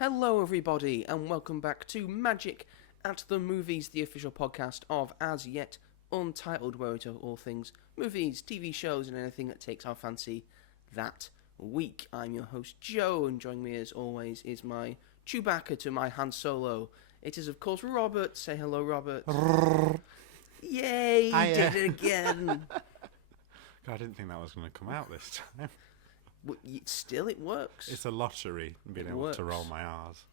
Hello, everybody, and welcome back to Magic at the Movies, the official podcast of As Yet Untitled, where we talk all things movies, TV shows, and anything that takes our fancy that week. I'm your host, Joe, and joining me as always is my Chewbacca to my Han Solo. It is, of course, Robert. Say hello, Robert. Yay, you did it again. God, I didn't think that was going to come out this time. Still, it works. It's a lottery, being able to roll my R's.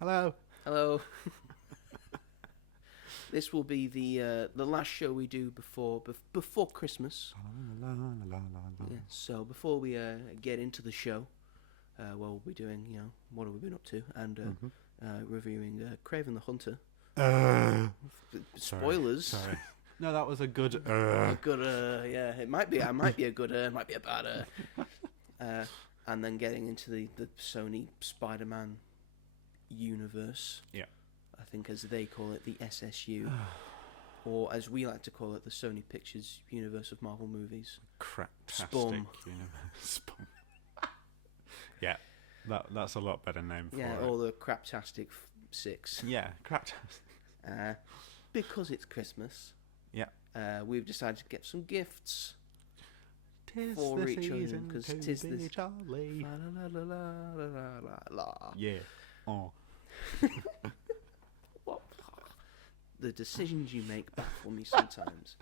Hello. Hello. This will be the last show we do before Christmas. Yeah, so before we get into the show, we'll be doing, what have we been up to, and reviewing Kraven the Hunter. Spoilers. Sorry. No, that was a good. A good. Yeah, it might be. It might be a good. It might be a bad. And then getting into the Sony Spider-Man universe. Yeah. I think, as they call it, the SSU, or as we like to call it, the Sony Pictures universe of Marvel movies. Craptastic Spum. Spum. Yeah, that's a lot better name for it. Yeah, or the Craptastic 6. Yeah, Craptastic. Because it's Christmas. Yeah. We've decided to get some gifts. Tis for the each other, season 'cause to tis be this- jolly. La. Yeah. Oh. The decisions you make baffle me sometimes.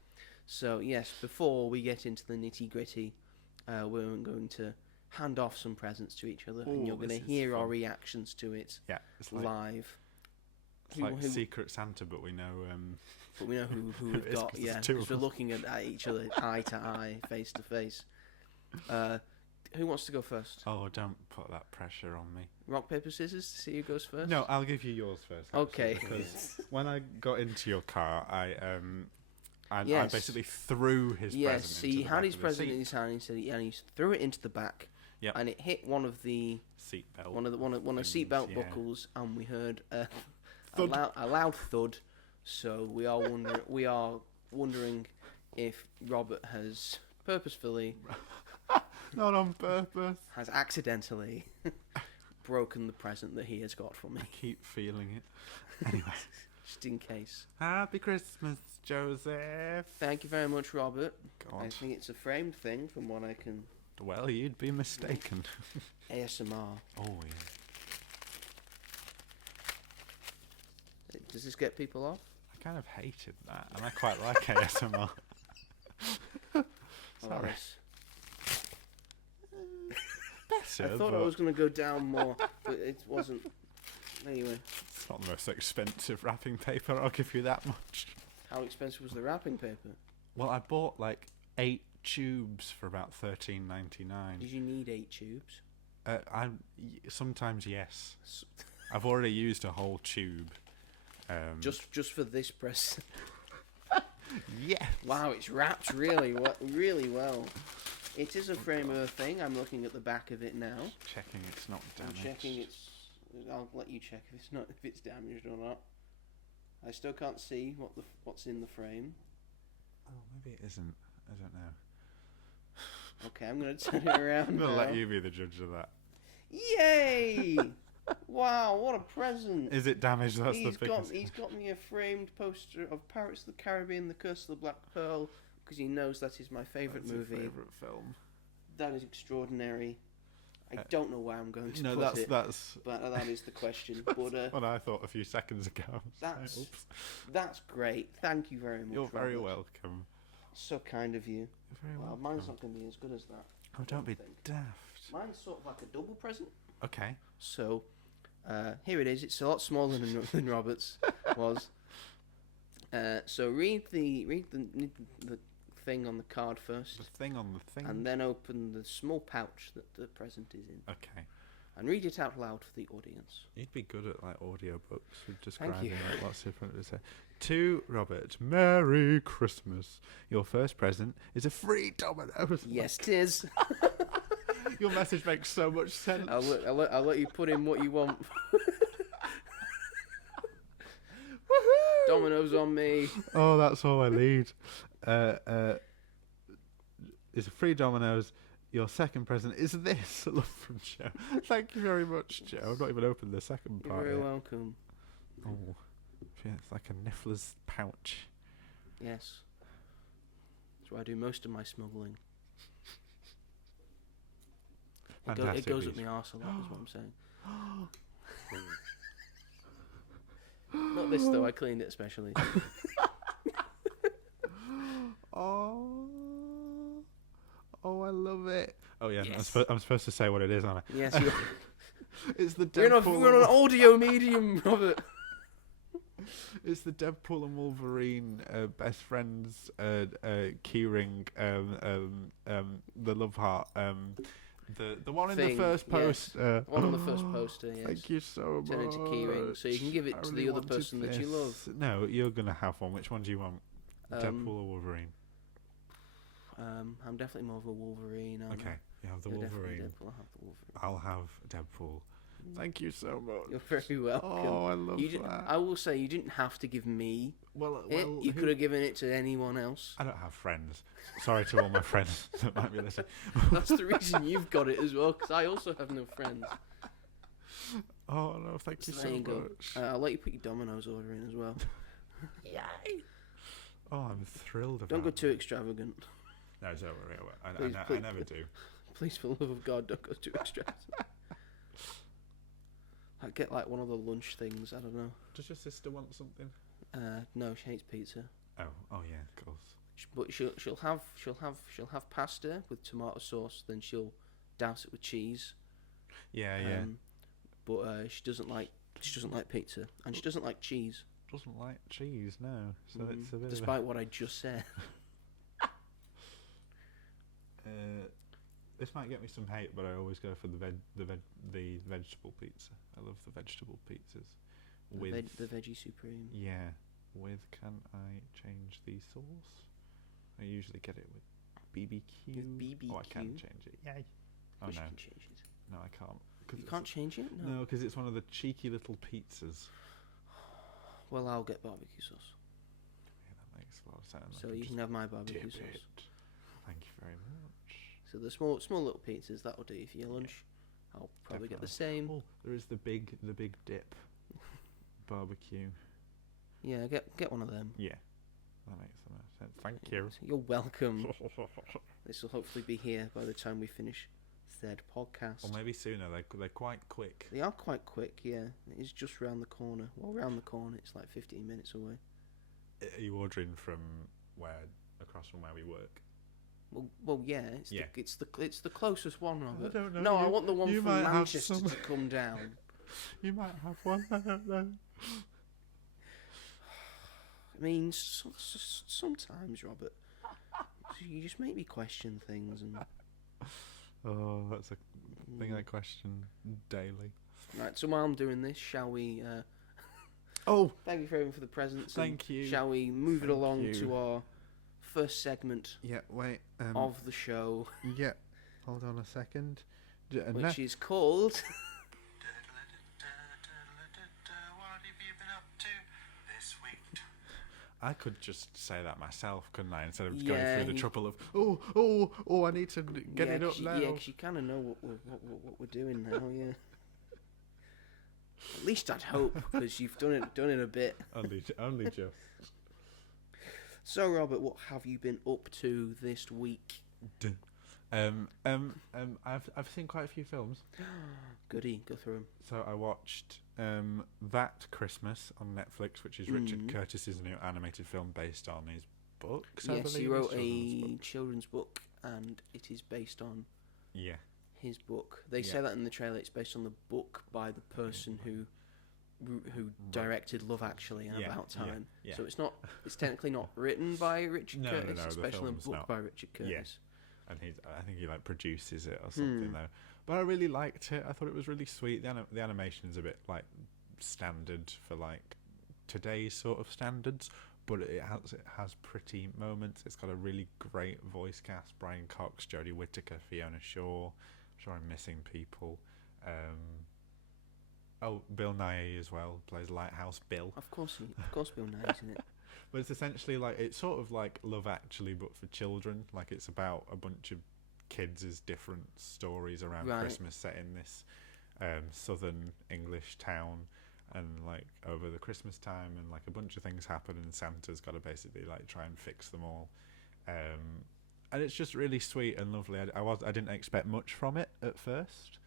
So yes, before we get into the nitty gritty, we're going to hand off some presents to each other, and you're going to hear our reactions to it. Yeah, it's like, live. It's like Secret Santa, but we know. But we know who we've got. Yeah, because we're looking at each other eye to eye, face to face. Who wants to go first? Oh, don't put that pressure on me. Rock, paper, scissors to see who goes first? No, I'll give you yours first. Actually, Okay. Because when I got into your car, I Yes. basically threw his present. Yes, so he into the had back his of the present seat. in his hand, and he threw it into the back. Yep. And it hit one of the Seatbelt. one of the things, seatbelt yeah. buckles, and we heard a Thud. loud thud. So we are wondering if Robert has purposefully, Not on purpose. has accidentally broken the present that he has got for me. I keep feeling it. Anyway. Just in case. Happy Christmas, Joseph. Thank you very much, Robert. God. I think it's a framed thing from what I can. Well, you'd be mistaken. ASMR. Oh, yeah. Does this get people off? I kind of hated that, and I quite like ASMR. Sorry. I thought I was going to go down more, but it wasn't. Anyway. It's not the most expensive wrapping paper, I'll give you that much. How expensive was the wrapping paper? Well, I bought like 8 tubes for about $13.99. Did you need 8 tubes? Sometimes yes. I've already used a whole tube. Just for this press. Yes. Wow, it's wrapped really well. It is a framer thing. I'm looking at the back of it now. Checking it's not damaged. I'm checking it's. I'll let you check if it's damaged or not. I still can't see what's in the frame. Oh, maybe it isn't. I don't know. Okay, I'm going to turn it around. I'm going to now. let you be the judge of that. Yay! Wow, what a present! Is it damaged? That's the biggest. He's got me a framed poster of Pirates of the Caribbean: The Curse of the Black Pearl, because he knows that is my favourite movie. Your favourite film. That is extraordinary. I don't know where I'm going to put it. That's but that is the question. But what I thought a few seconds ago. That's great. Thank you very much. You're very Robert. welcome. So kind of you. You're very welcome. Mine's not going to be as good as that. Oh, don't be daft. Mine's sort of like a double present. Okay. So, here it is. It's a lot smaller than Robert's was. So read the thing on the card first. The thing on the thing. And then open the small pouch that the present is in. Okay. And read it out loud for the audience. You'd be good at like audiobooks with Thank describing you. like, lots of different to say. To Robert, Merry Christmas. Your first present is a free Domino's. Yes, it is. Your message makes so much sense. I'll let you put in what you want. Woohoo! Dominoes on me. Oh, that's all I need. It's a free Domino's. Your second present is this. Love from Joe. Thank you very much, Joe. I've not even opened the second You're part very yet. welcome. Oh, yeah, it's like a Niffler's pouch. Yes. That's where I do most of my smuggling. It Fantastic goes up piece. my arse a lot, is what I'm saying. Not this though. I cleaned it especially. Oh, I love it. Oh yeah, Yes. I'm supposed to say what it is, aren't I? Yes, It's the we're Deadpool. on an audio medium, Robert. It's the Deadpool and Wolverine best friends keyring, the love heart, the one in the Thing, first yes. poster. One on the first poster, yes. Thank you so much. Turn into keyring, so you can give it I to really the other wanted person that you this. love. No, you're gonna have one. Which one do you want? Deadpool or Wolverine? I'm definitely more of a Wolverine. Aren't Okay, you have the You're definitely Wolverine. Deadpool, I'll have the Wolverine. I'll have Deadpool. Thank you so much. You're very welcome. Oh, I love that. I will say you didn't have to give me Well, it. You could have given it to anyone else. I don't have friends. Sorry to all my friends that might be listening. That's the reason you've got it as well, because I also have no friends. Oh no, thank you So so there you go. much. I'll let you put your Domino's order in as well. Yay! Oh, I'm thrilled about Don't go it. too extravagant. No, don't worry. Please, I please, never do. Please, for the love of God, don't go too extravagant. I'd get like one of the lunch things. I don't know. Does your sister want something? No, she hates pizza. Oh yeah, of course. But she'll have pasta with tomato sauce. Then she'll douse it with cheese. Yeah. But she doesn't like pizza, and she doesn't like cheese. Doesn't like cheese, no. So it's a bit despite what I just said. This might get me some hate, but I always go for the vegetable pizza. I love the vegetable pizzas. The veggie supreme. Yeah. Can I change the sauce? I usually get it with BBQ. With BBQ? Oh, I can change it. Yay. Oh, Wish no. you can change it. No, I can't. You can't change it? No, because it's one of the cheeky little pizzas. Well, I'll get barbecue sauce. Yeah, that makes a lot of sense. So you can have my barbecue dip sauce. it. Thank you very much. So the small little pizzas, that'll do for your lunch. I'll probably get the same. Oh, there is the big dip. Barbecue. Yeah, get one of them. Yeah, that makes the most sense. Thank you. You're welcome. This will hopefully be here by the time we finish said podcast. Or maybe sooner. They're quite quick. They are quite quick, yeah. It is just round the corner. Well, round the corner, it's like 15 minutes away. Are you ordering from across from where we work? Well, yeah. Yeah. It's the closest one, Robert. I don't know. No, I want the one you from might have Manchester some. to come down. You might have one. I don't know. I mean, sometimes, Robert, you just make me question things. And Oh, that's a thing I question daily. right, so while I'm doing this, shall we? Oh, Thank you, Kraven, for the presents. thank you. Shall we move it Thank along you. to our first segment Yeah, wait. of the show, Yeah, hold on a second. which is called? What have you been up to this week? I could just say that myself, couldn't I? Instead of Yeah, going through the you- trouble of I need to get it up now. Yeah, because you kind of know what we're doing now. Yeah. At least I'd hope, because you've done it a bit. only just. So, Robert, what have you been up to this week? I've seen quite a few films. Goody, go through them. So I watched That Christmas on Netflix, which is Richard Curtis's new animated film based on his books. I Yes, he believe, wrote his children's a book. children's book, and it is based on Yeah. his book. They say Yeah. that in the trailer. It's based on the book by the person who directed Love Actually and Yeah, About yeah, Time. yeah. So it's technically not written by Richard No, Curtis. no, It's the based on a film's book not. by Richard Curtis. Yeah. And I think he produces it or something though. But I really liked it. I thought it was really sweet. The animation's a bit like standard for like today's sort of standards, but it has pretty moments. It's got a really great voice cast: Brian Cox, Jodie Whittaker, Fiona Shaw. I'm sure I'm missing people. Bill Nighy as well plays Lighthouse Bill. Of course, Bill Nighy's in it. But it's essentially like it's sort of like Love Actually, but for children. Like it's about a bunch of kids' different stories around Right. Christmas set in this southern English town, and like over the Christmas time, and like a bunch of things happen, and Santa's got to basically like try and fix them all. And it's just really sweet and lovely. I didn't expect much from it at first,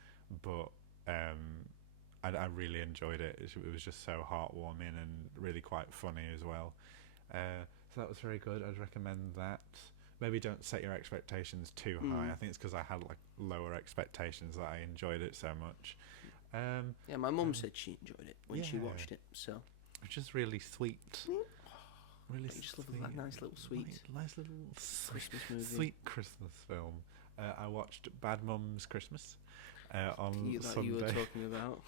but I really enjoyed it. It was just so heartwarming and really quite funny as well. So that was very good. I'd recommend that. Maybe don't set your expectations too high. I think it's because I had like lower expectations that I enjoyed it so much. Yeah, my mum said she enjoyed it when she watched it. So which is really sweet. Really I just love that nice little sweet nice little Christmas movie. sweet Christmas film. I watched Bad Mums Christmas on That Sunday. you were talking about.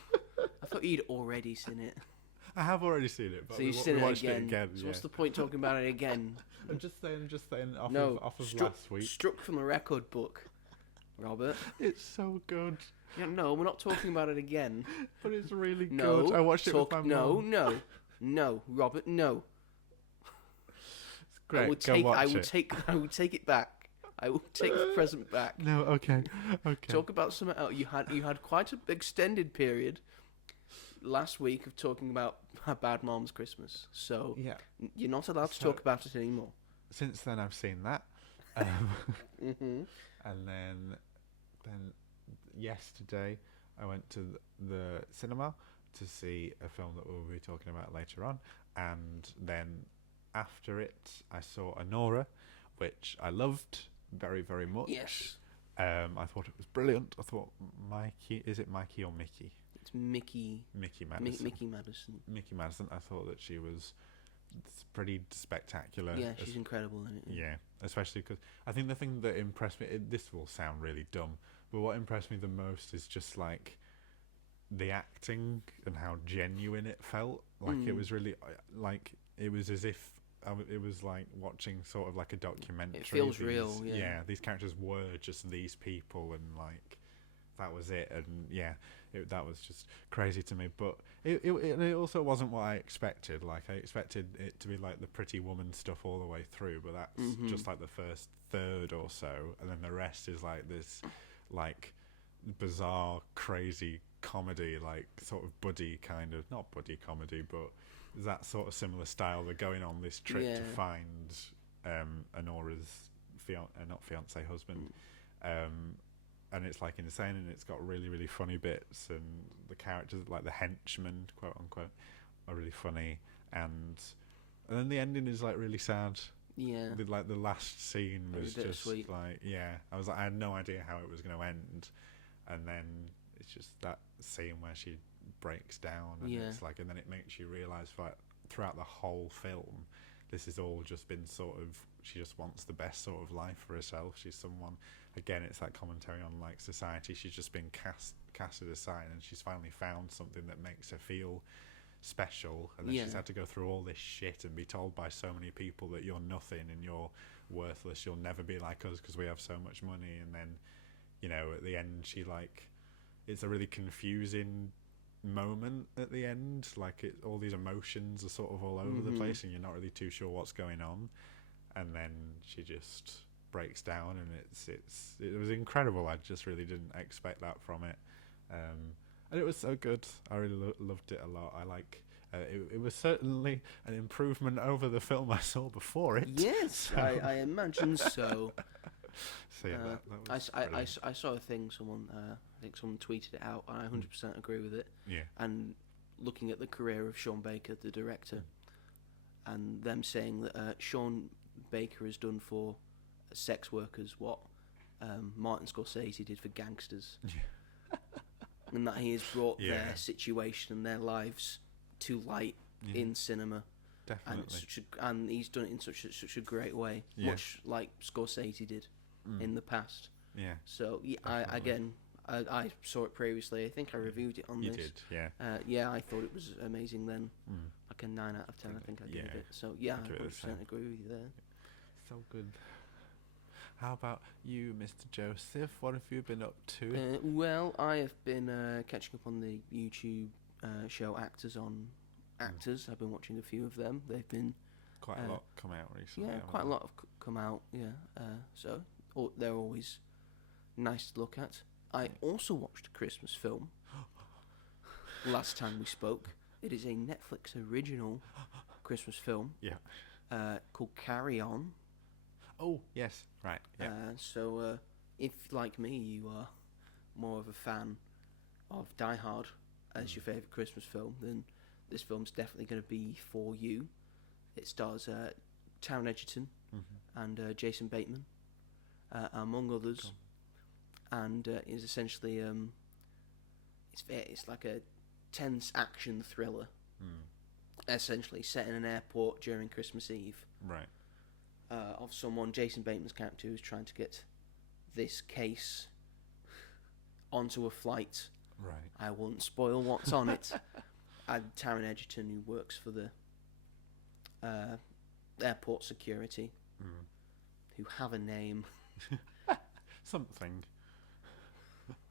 I thought you'd already seen it. I have already seen it, but So you've seen we it watched again. it again. So Yeah. what's the point talking about it again? I'm just saying off No, of last week. struck from the record book, Robert. It's so good, Yeah, no, we're not talking about it again. but it's really No, good. I watched it with my mum. No, Robert, no. It's great. I will Go take. watch I will it. take. I will take it back. I will take the present back. No, okay. Talk about something else. You had quite an extended period last week of talking about Bad Mom's Christmas. So Yeah. you're not allowed to So- talk about it anymore. Since then, I've seen that. Mm-hmm. And then yesterday I went to the cinema to see a film that we'll be talking about later on, and then after it I saw Anora, which I loved very, very much. Yes. I thought it was brilliant. I thought is it Mikey or Mickey? It's Mickey Madison. Mickey Madison. Mickey Madison. I thought that she was pretty spectacular. Yeah, she's incredible in it. Yeah, especially because I think the thing that impressed me, this will sound really dumb, but what impressed me the most is just like the acting and how genuine it felt. Like it was really like it was as if it was like watching sort of like a documentary. It feels real. Yeah. Yeah, these characters were just these people, and like that was it. And yeah, that was just crazy to me. But it also wasn't what I expected. Like I expected it to be like the Pretty Woman stuff all the way through, but that's just like the first third or so, and then the rest is like this like bizarre, crazy comedy, like sort of buddy kind of, not buddy comedy, but that sort of similar style. They're going on this trip to find Anora's husband, and it's like insane, and it's got really, really funny bits, and the characters, like the henchmen, quote unquote, are really funny, and then the ending is like really sad. Yeah. The last scene was just bittersweet. like, I had no idea how it was going to end, and then it's just that scene where she breaks down, and it's like, and then it makes you realise like throughout the whole film, this has all just been sort of, she just wants the best sort of life for herself. She's someone, again, it's that commentary on like society. She's just been casted aside, and she's finally found something that makes her feel special, and then she's had to go through all this shit and be told by so many people that you're nothing and you're worthless, you'll never be like us because we have so much money. And then, you know, at the end, she like, it's a really confusing moment at the end, like all these emotions are sort of all over the place, and you're not really too sure what's going on, and then she just breaks down, and it was incredible. I just really didn't expect that from it, and it was so good. I really loved it a lot. I like it was certainly an improvement over the film I saw before it. Yes, So- I imagine so. So yeah, that was brilliant. I saw a thing. I think someone tweeted it out, and I 100% agree with it. Yeah. And looking at the career of Sean Baker, the director, and them saying that Sean Baker has done for sex workers what Martin Scorsese did for gangsters, and that he has brought their situation and their lives to light in cinema. Definitely. And he's done it in such a great way, much like Scorsese did in the past. Yeah. So I saw it previously. I think I reviewed it on You this. did, yeah. Yeah, I thought it was amazing then. Like a 9 out of 10, I think I gave it. So yeah, I'd give I it the 100% same. agree with you there. So good. How about you, Mr. Joseph? What have you been up to? Well, I have been catching up on the YouTube show Actors on Actors. I've been watching a few of them. They've been Quite a lot come out recently. yeah, haven't quite a they? lot have come out. Yeah, so they're always nice to look at. I also watched a Christmas film last time we spoke. It is a Netflix original Christmas film. Yeah. Called Carry On. Oh, yes. Right. Yeah. So, if, like me, you are more of a fan of Die Hard as your favourite Christmas film, then this film's definitely going to be for you. It stars Taron Egerton and Jason Bateman, among others. Cool. And is essentially it's like a tense action thriller, essentially set in an airport during Christmas Eve. Right. Of someone, Jason Bateman's character, who's trying to get this case onto a flight. Right. I won't spoil what's on it. And Taron Egerton, who works for the airport security, who have a name. Something.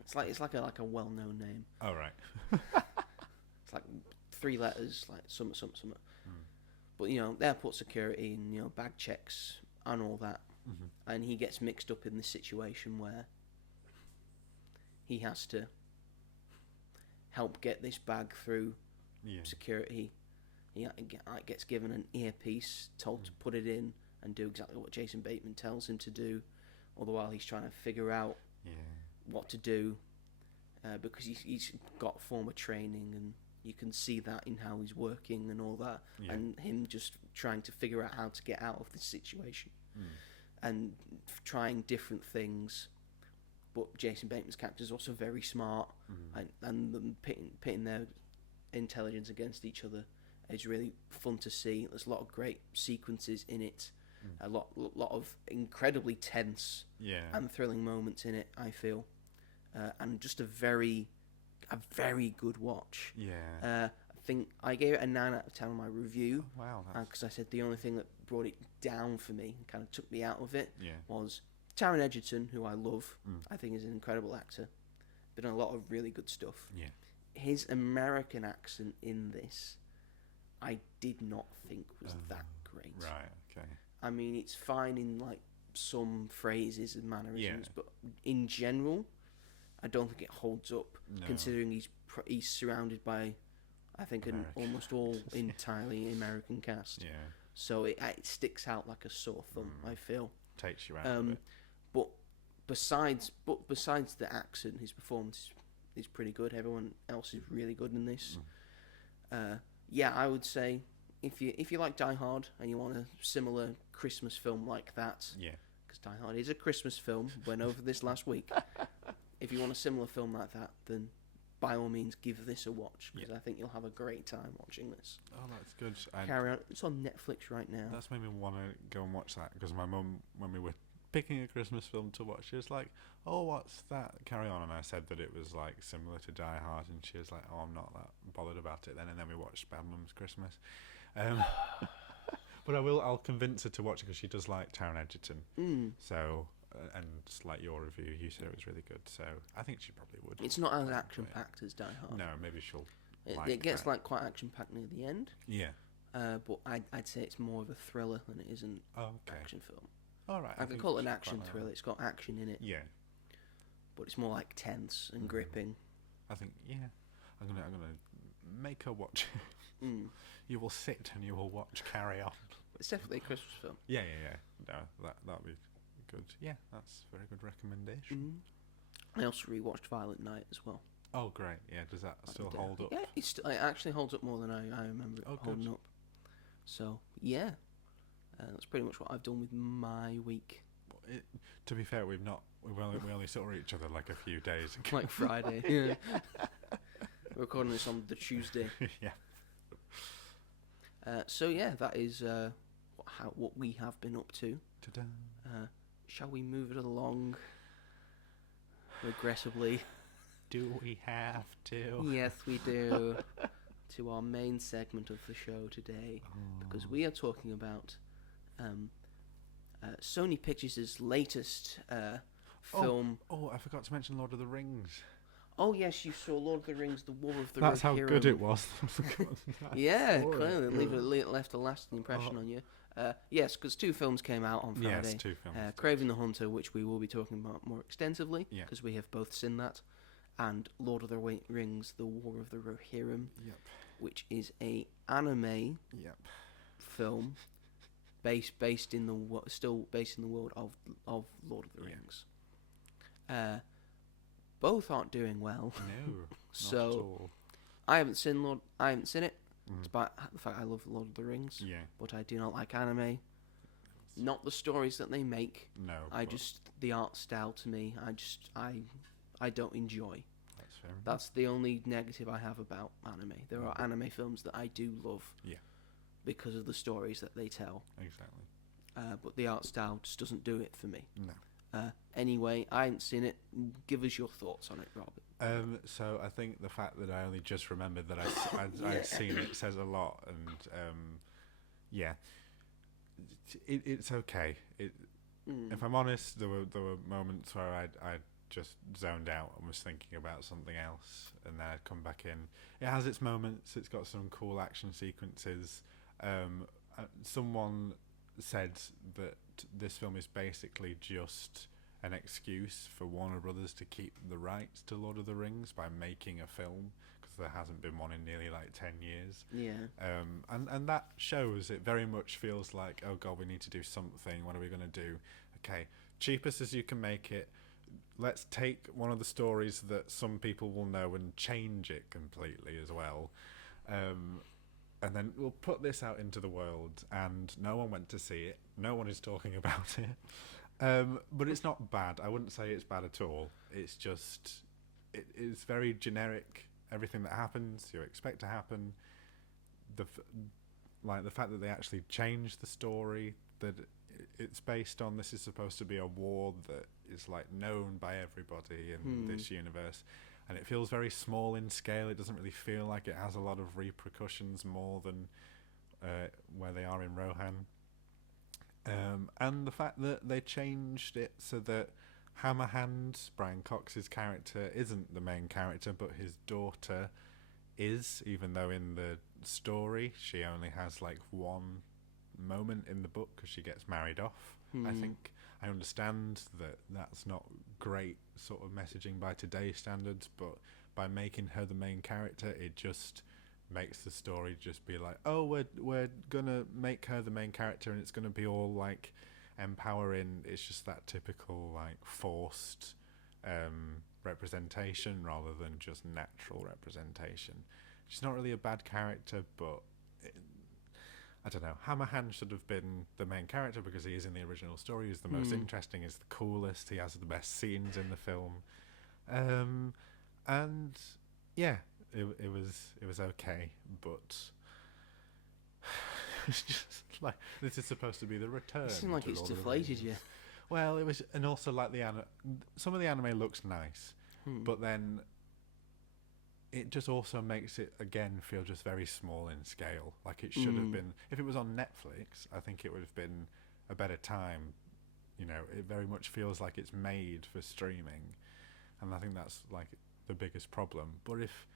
It's like a well-known name. Oh, right. It's like 3 letters, like something. But airport security and bag checks and all that, and he gets mixed up in this situation where he has to help get this bag through security. He gets given an earpiece, told to put it in and do exactly what Jason Bateman tells him to do, all the while he's trying to figure out what to do, because he's got former training, and you can see that in how he's working and all that, and him just trying to figure out how to get out of this situation, and trying different things. But Jason Bateman's character is also very smart, and them pitting their intelligence against each other is really fun to see. There's a lot of great sequences in it, a lot of incredibly tense and thrilling moments in it, I feel, and just a very good watch. I think I gave it a 9 out of 10 on my review. Oh, wow. Because I said the only thing that brought it down for me and kind of took me out of it was Taron Egerton, who I love. I think is an incredible actor. Been in a lot of really good stuff. His American accent in this, I did not think was that great. Right, okay. I mean, it's fine in like some phrases and mannerisms, but in general, I don't think it holds up. No. Considering he's surrounded by, I think, an almost all entirely American cast. So it sticks out like a sore thumb. I feel takes you out of it. But besides the accent, his performance is pretty good. Everyone else is really good in this. I would say if you like Die Hard and you want a similar Christmas film like that, because Die Hard is a Christmas film. Went over this last week. If you want a similar film like that, then by all means give this a watch, because I think you'll have a great time watching this. Oh, that's good. Carry On. It's on Netflix right now. That's made me want to go and watch that, because my mum, when we were picking a Christmas film to watch, she was like, "Oh, what's that? Carry On." And I said that it was like similar to Die Hard, and she was like, "Oh, I'm not that bothered about it then." And then we watched Bad Mum's Christmas. But I'll convince her to watch it, because she does like Taron Egerton. So, and like your review, you said it was really good. So I think she probably would. It's not as action packed as Die Hard. No, maybe she'll. It gets like quite action packed near the end. But I'd say it's more of a thriller than it is an action film. All right. I can call it an action thriller. It's got action in it. But it's more like tense and gripping. I think I'm gonna make her watch. You will sit and you will watch Carry On. It's definitely a Christmas film. Yeah. No, that'll be good. Yeah, that's a very good recommendation. I also rewatched Violent Night as well. Oh, great. Yeah, does that still hold up? Yeah, it actually holds up more than I remember it holding up. So, that's pretty much what I've done with my week. To be fair, we only saw each other like a few days ago. Like Friday. We're recording this on the Tuesday. That is what we have been up to. Ta-da. Shall we move it along regressively? Do we have to? Yes, we do. To our main segment of the show today, because we are talking about Sony Pictures' latest film. Oh, I forgot to mention Lord of the Rings. Oh yes, you saw Lord of the Rings: The War of the Rohirrim. That's how good it was. Yeah, clearly left a lasting impression on you. Yes, because 2 films came out on Friday. Yes, 2 films. Kraven the Hunter, which we will be talking about more extensively, Yeah. because we have both seen that, and Lord of the Rings: The War of the Rohirrim, Yep. which is a anime Yep. film based in the still based in the world of Lord of the Yeah. Rings. Both aren't doing well. No, not So at all. I haven't seen it, Mm. despite the fact I love Lord of the Rings. Yeah. But I do not like anime. Not the stories that they make. No. The art style to me. I don't enjoy. That's fair enough. That's the only negative I have about anime. There are Mhm. anime films that I do love. Yeah. Because of the stories that they tell. Exactly. But the art style just doesn't do it for me. No. Anyway, I haven't seen it. Give us your thoughts on it, Robert. So I think the fact that I only just remembered that Yeah. I'd seen it says a lot, and yeah, it's okay. If I'm honest, there were moments where I just zoned out and was thinking about something else, and then I'd come back in. It has its moments. It's got some cool action sequences. Someone said that this film is basically just an excuse for Warner Brothers to keep the rights to Lord of the Rings by making a film, because there hasn't been one in nearly like 10 years. Yeah. And that shows. It very much feels like, oh god, we need to do something. What are we going to do? Okay, cheapest as you can make it. Let's take one of the stories that some people will know and change it completely as well. And then we'll put this out into the world, and no one went to see it. No one is talking about it. But it's not bad. I wouldn't say it's bad at all. It's just, it is very generic. Everything that happens, you expect to happen. The fact that they actually changed the story, that it's based on, this is supposed to be a war that is like known by everybody in this universe. And it feels very small in scale. It doesn't really feel like it has a lot of repercussions more than where they are in Rohan. And the fact that they changed it so that Hammerhand, Brian Cox's character, isn't the main character, but his daughter is, even though in the story she only has like one moment in the book because she gets married off. I think I understand that that's not great sort of messaging by today's standards, but by making her the main character, it just makes the story just be like, oh, we're gonna make her the main character and it's gonna be all like empowering. It's just that typical like forced representation rather than just natural representation. She's not really a bad character, but I don't know. Hammerhand should have been the main character because he is in the original story. He's the most interesting. He's the coolest. He has the best scenes in the film. And yeah, it was okay, but it's just like, this is supposed to be the return. It seemed like to it's Lord of the deflated Rings. you. Well, it was, and also like some of the anime looks nice, but then it just also makes it again feel just very small in scale. Like it should have been, if it was on Netflix, I think it would have been a better time. You know, it very much feels like it's made for streaming, and I think that's like the biggest problem. But if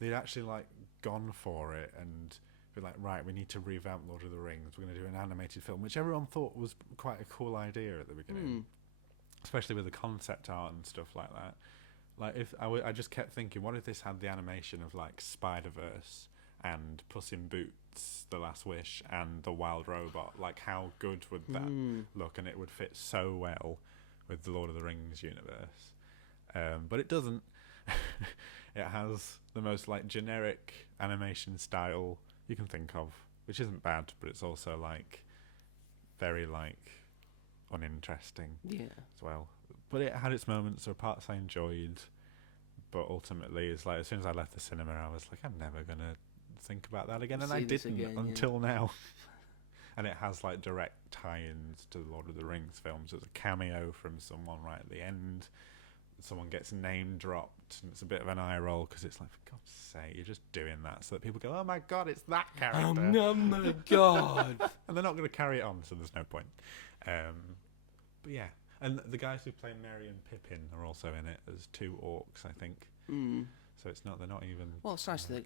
they'd actually like gone for it and be like, right, we need to revamp Lord of the Rings, we're going to do an animated film, which everyone thought was quite a cool idea at the beginning, especially with the concept art and stuff like that. Like, if I just kept thinking, what if this had the animation of like Spider-Verse and Puss in Boots, The Last Wish, and The Wild Robot? Like, how good would that look? And it would fit so well with the Lord of the Rings universe. But it doesn't. It has the most like generic animation style you can think of, which isn't bad, but it's also like very like uninteresting as well. But it had its moments. There were parts I enjoyed, but ultimately, it's like as soon as I left the cinema, I was like, I'm never gonna think about that again, and I didn't until now. And it has like direct tie-ins to the Lord of the Rings films. There's a cameo from someone right at the end. Someone gets name dropped, and it's a bit of an eye roll because it's like, for God's sake, you're just doing that so that people go, oh my God, it's that character. Oh no, my God. And they're not going to carry it on, so there's no point. But yeah. And the guys who play Merry and Pippin are also in it as 2 orcs, I think. So it's not, they're not even... Well, it's nice that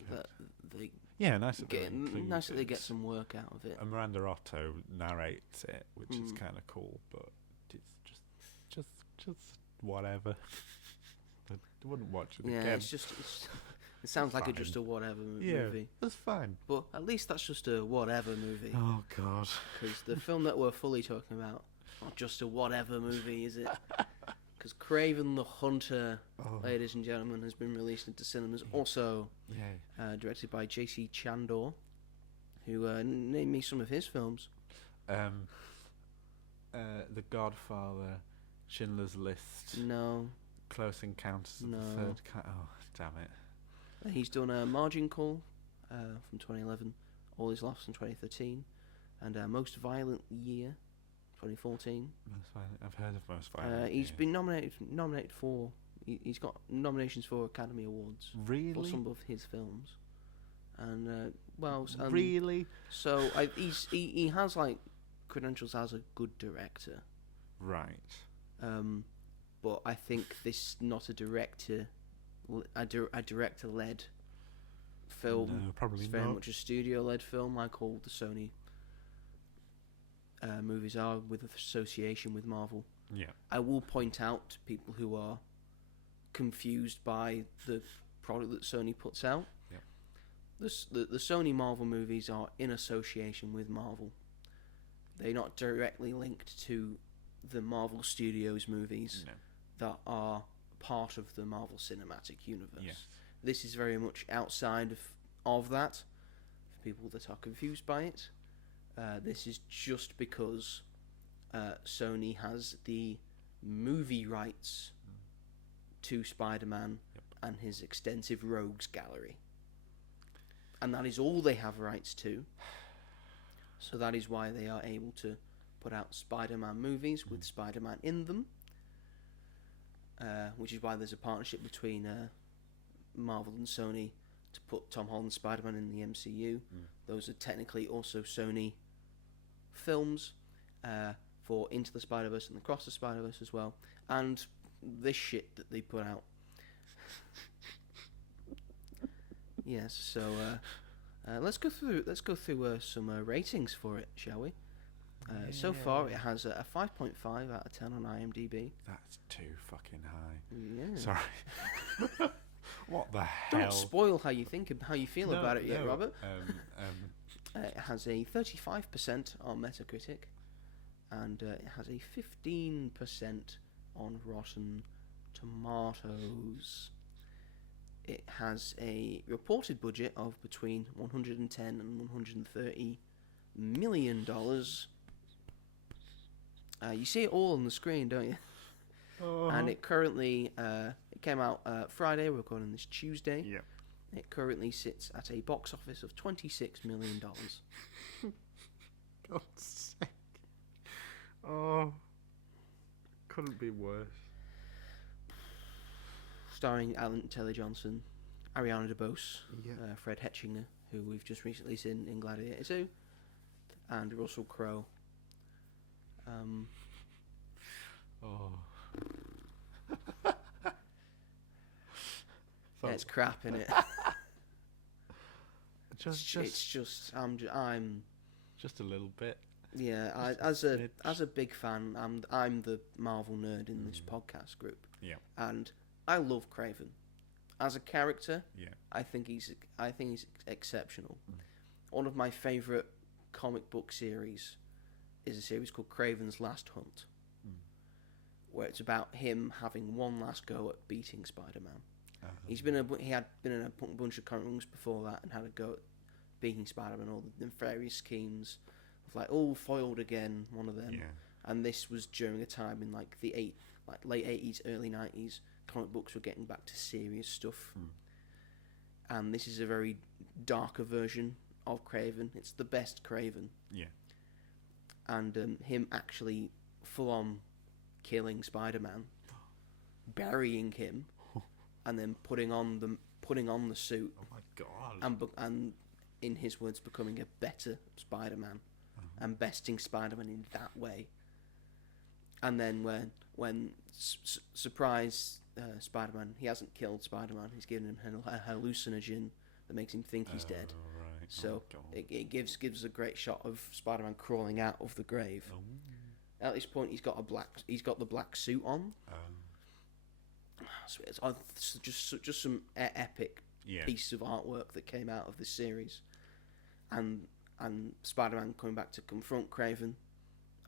Yeah, nice that Nice that they get some work out of it. And Miranda Otto narrates it, which is Mm. kind of cool, but it's just whatever. I wouldn't watch it Yeah, again. it sounds like Fine. just a whatever Yeah, movie. that's fine. But at least that's just a whatever movie. Oh God. Because the film that we're fully talking about, not just a whatever movie, is it? Because Kraven the Hunter, ladies and gentlemen, has been released into cinemas. Also directed by J.C. Chandor, who named me some of his films. The Godfather, Schindler's List, No. Close Encounters of the No. Third Kind. Oh, damn it. He's done a Margin Call from 2011, All Is Lost in 2013, and Most Violent Year, 2014. Most Violent. I've heard of Most Violent. He's been nominated for. He's got nominations for Academy Awards for Really? some of his films, and Really? So he has like credentials as a good director. Right. But I think this is not a director led film. No, probably It's very not. much a studio led film, like all the Sony movies are, with association with Marvel. Yeah. I will point out to people who are confused by the product that Sony puts out. Yeah. The Sony Marvel movies are in association with Marvel. They're not directly linked to the Marvel Studios movies No. that are part of the Marvel Cinematic Universe. Yes. This is very much outside of that, for people that are confused by it. This is just because Sony has the movie rights to Spider-Man and his extensive rogues gallery. And that is all they have rights to. So that is why they are able to put out Spider-Man movies with Spider-Man in them. Which is why there's a partnership between Marvel and Sony to put Tom Holland's Spider-Man in the MCU. Those are technically also Sony films for Into the Spider-Verse and Across the Spider-Verse as well. And this shit that they put out. Yes, so let's go through some ratings for it, shall we? So far, it has a 5.5 out of 10 on IMDb. That's too fucking high. Yeah. Sorry. What the hell? Don't spoil how you feel about it yet, no. Robert. It has a 35% on Metacritic, and it has a 15% on Rotten Tomatoes. It has a reported budget of between $110 and $130 million. You see it all on the screen, don't you? And it currently it came out Friday. We're recording this Tuesday. Yeah. It currently sits at a box office of $26 million. God's sake. Oh. Couldn't be worse. Starring Alan Taylor Johnson, Ariana DeBose, Yeah. Fred Hetchinger, who we've just recently seen in Gladiator 2, and Russell Crowe. So Yeah, it's crap, innit? I'm just a little bit. yeah. Just a As a big fan, I'm the Marvel nerd in this podcast group. Yeah. And I love Kraven as a character. Yeah. I think he's exceptional. One of my favorite comic book series is a series called Kraven's Last Hunt, where it's about him having one last go at beating Spider-Man. He had been in a bunch of comic books before that and had a go at beating Spider-Man, all the various schemes of like all foiled again, one of them. Yeah. And this was during a time in like late 80s, early 90s, comic books were getting back to serious stuff. And this is a very darker version of Kraven. It's the best Kraven. Yeah. And him actually full on killing Spider-Man, burying him, and then putting on the suit, Oh my god. and in his words, becoming a better Spider-Man, and besting Spider-Man in that way. And then when surprise Spider-Man, he hasn't killed Spider-Man. He's given him a hallucinogen that makes him think he's dead. Right. So God. it gives a great shot of Spider-Man crawling out of the grave. Oh. At this point, he's got the black suit on. So it's just some epic piece of artwork that came out of this series, and Spider-Man coming back to confront Kraven,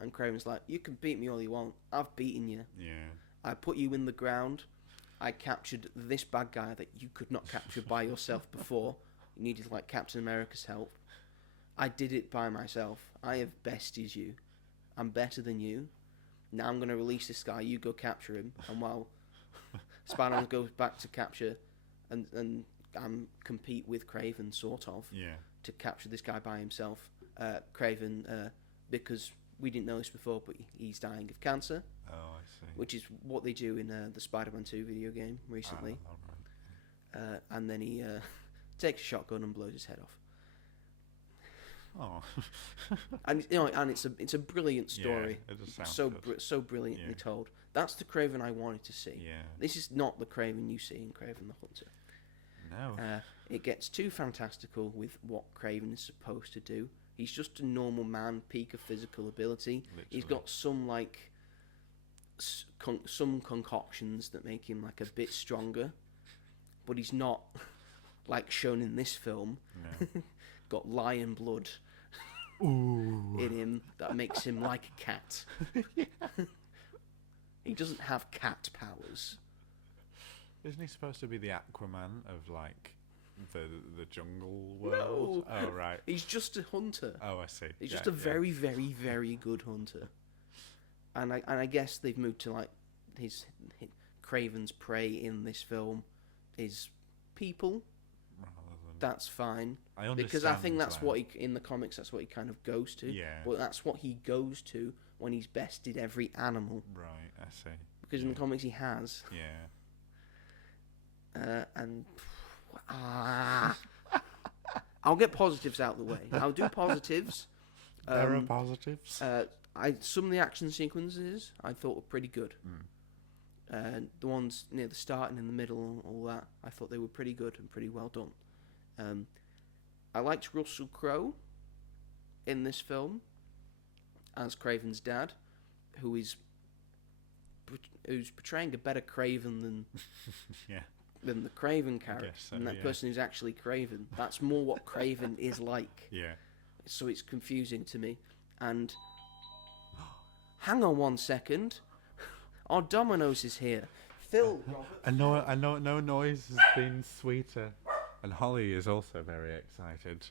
and Kraven's like, "You can beat me all you want. I've beaten you. Yeah. I put you in the ground. I captured this bad guy that you could not capture by yourself before. You needed like Captain America's help. I did it by myself. I have bested you. I'm better than you. Now I'm going to release this guy. You go capture him." And while Spider-Man goes back to capture and compete with Kraven, sort of, to capture this guy by himself, Kraven, because we didn't know this before, but he's dying of cancer. Oh, I see. Which is what they do in the Spider-Man 2 video game recently. Right. And then he takes a shotgun and blows his head off. Oh. And it's a brilliant story. Yeah, it does sound good. So brilliantly told. That's the Kraven I wanted to see. Yeah. This is not the Kraven you see in Kraven the Hunter. No. It gets too fantastical with what Kraven is supposed to do. He's just a normal man, peak of physical ability. Literally. He's got some like some concoctions that make him like a bit stronger, but he's not like shown in this film. No. Got lion blood in him that makes him like a cat. He doesn't have cat powers. Isn't he supposed to be the Aquaman of like the jungle world? No. Oh, right. He's just a hunter. Oh, I see. He's just a very, very, very good hunter. And I guess they've moved to like his Kraven's prey in this film is people. That's fine. I understand, because I think that's what he in the comics. That's what he kind of goes to. Yeah. But that's what he goes to when he's bested every animal. Right. I see. Because in the comics he has. Yeah. I'll get positives out of the way. I'll do positives. There are positives. Some of the action sequences I thought were pretty good. The ones near the start and in the middle and all that, I thought they were pretty good and pretty well done. I liked Russell Crowe in this film as Kraven's dad, who's portraying a better Kraven than than the Kraven character, so, and that person who's actually Kraven. That's more what Kraven is like. Yeah. So it's confusing to me. And hang on one second, our Domino's is here. Phil, Robert. I know no noise has been sweeter. And Holly is also very excited.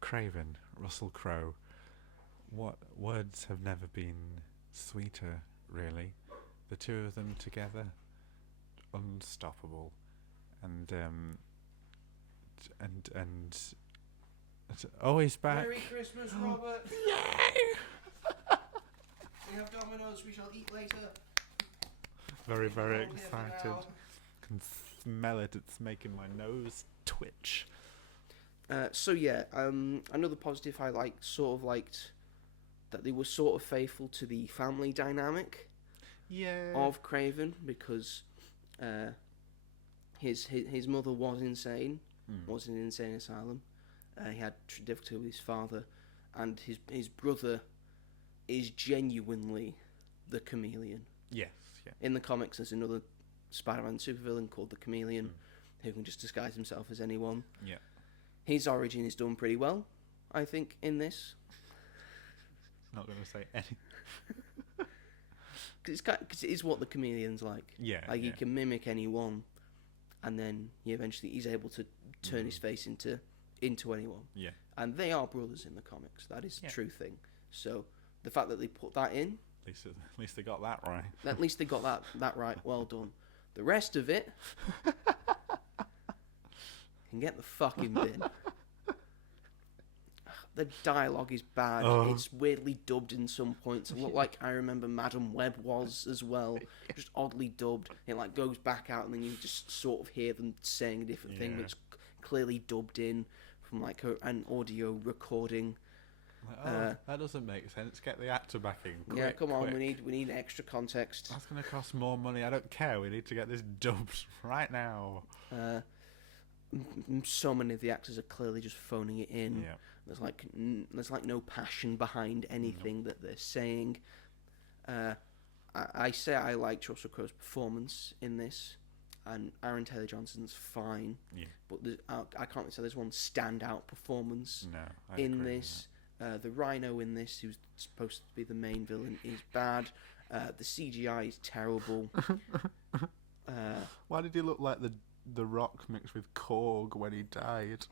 Kraven, Russell Crowe. What words have never been sweeter, really? The two of them together, unstoppable, and oh, he's back! Merry Christmas, Robert. Yay! We have Domino's. We shall eat later. Very, very excited. Can smell it. It's making my nose twitch. Another positive I liked that they were sort of faithful to the family dynamic of Kraven, because his mother was insane, was in an insane asylum. He had difficulty with his father, and his brother is genuinely the Chameleon. Yes, yeah. In the comics, there's another Spider-Man supervillain called the Chameleon, who can just disguise himself as anyone. Yeah. His origin is done pretty well, I think, in this. Not going to say any. Because it is what the Chameleon's like. Yeah. Like, he can mimic anyone, and then he's able to turn his face into anyone. Yeah. And they are brothers in the comics. That is the true thing. So the fact that they put that in, At least they got that right. at least they got that right. Well done. The rest of it can get the fucking bin. The dialogue is bad. It's weirdly dubbed in some points. It looked like I remember Madam Web was as well. Just oddly dubbed. It like goes back out and then you just sort of hear them saying a different thing, but it's clearly dubbed in from like an audio recording. Like, that doesn't make sense. Get the actor back in. Quick, yeah, come on, quick. we need extra context. That's going to cost more money. I don't care. We need to get this dubbed right now. So many of the actors are clearly just phoning it in. Yeah. There's like no passion behind anything that they're saying. I say I liked Russell Crowe's performance in this, and Aaron Taylor Johnson's fine. Yeah. But I can't say there's one standout performance No, I in agree this. The Rhino in this, who's supposed to be the main villain, is bad. The CGI is terrible. Why did he look like the Rock mixed with Korg when he died?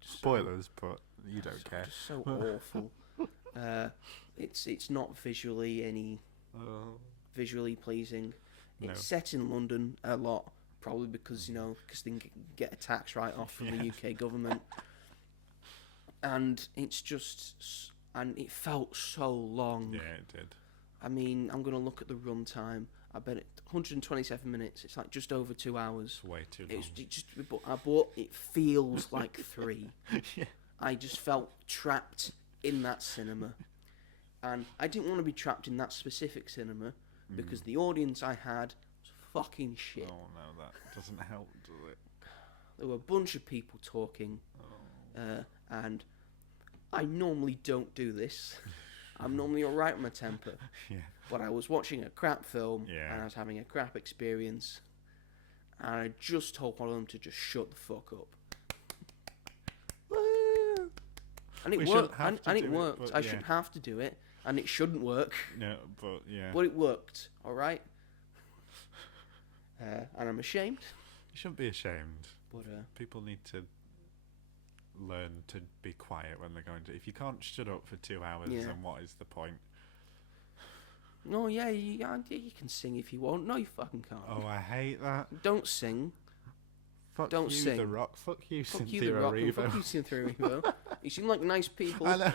Spoilers, but you don't care. Just so awful. It's not visually visually pleasing. No. It's set in London a lot, probably because they can get a tax write-off from the UK government. And it's just, and it felt so long. Yeah, it did. I mean, I'm going to look at the runtime. I bet it 127 minutes. It's like just over 2 hours. It's way too long. But it feels like 3. Yeah. I just felt trapped in that cinema. And I didn't want to be trapped in that specific cinema because the audience I had was fucking shit. Oh no, that doesn't help, does it? There were a bunch of people talking, and I normally don't do this. I'm normally alright with my temper. Yeah. But I was watching a crap film, Yeah. and I was having a crap experience, and I just told one of them to just shut the fuck up. And it worked. And it worked. I shouldn't have to do it, and it shouldn't work. No, but yeah. But it worked. All right. And I'm ashamed. You shouldn't be ashamed. But people need to learn to be quiet when they're going to. If you can't shut up for 2 hours, Yeah. then what is the point? no, yeah, you can sing if you want. No, you fucking can't. Oh, I hate that. Don't sing. Fuck Don't you, sing. The Rock. Fuck you, Fuck Cynthia you, The Rock. Erivo. Fuck you, Cynthia Erivo. You seem like nice people. I know.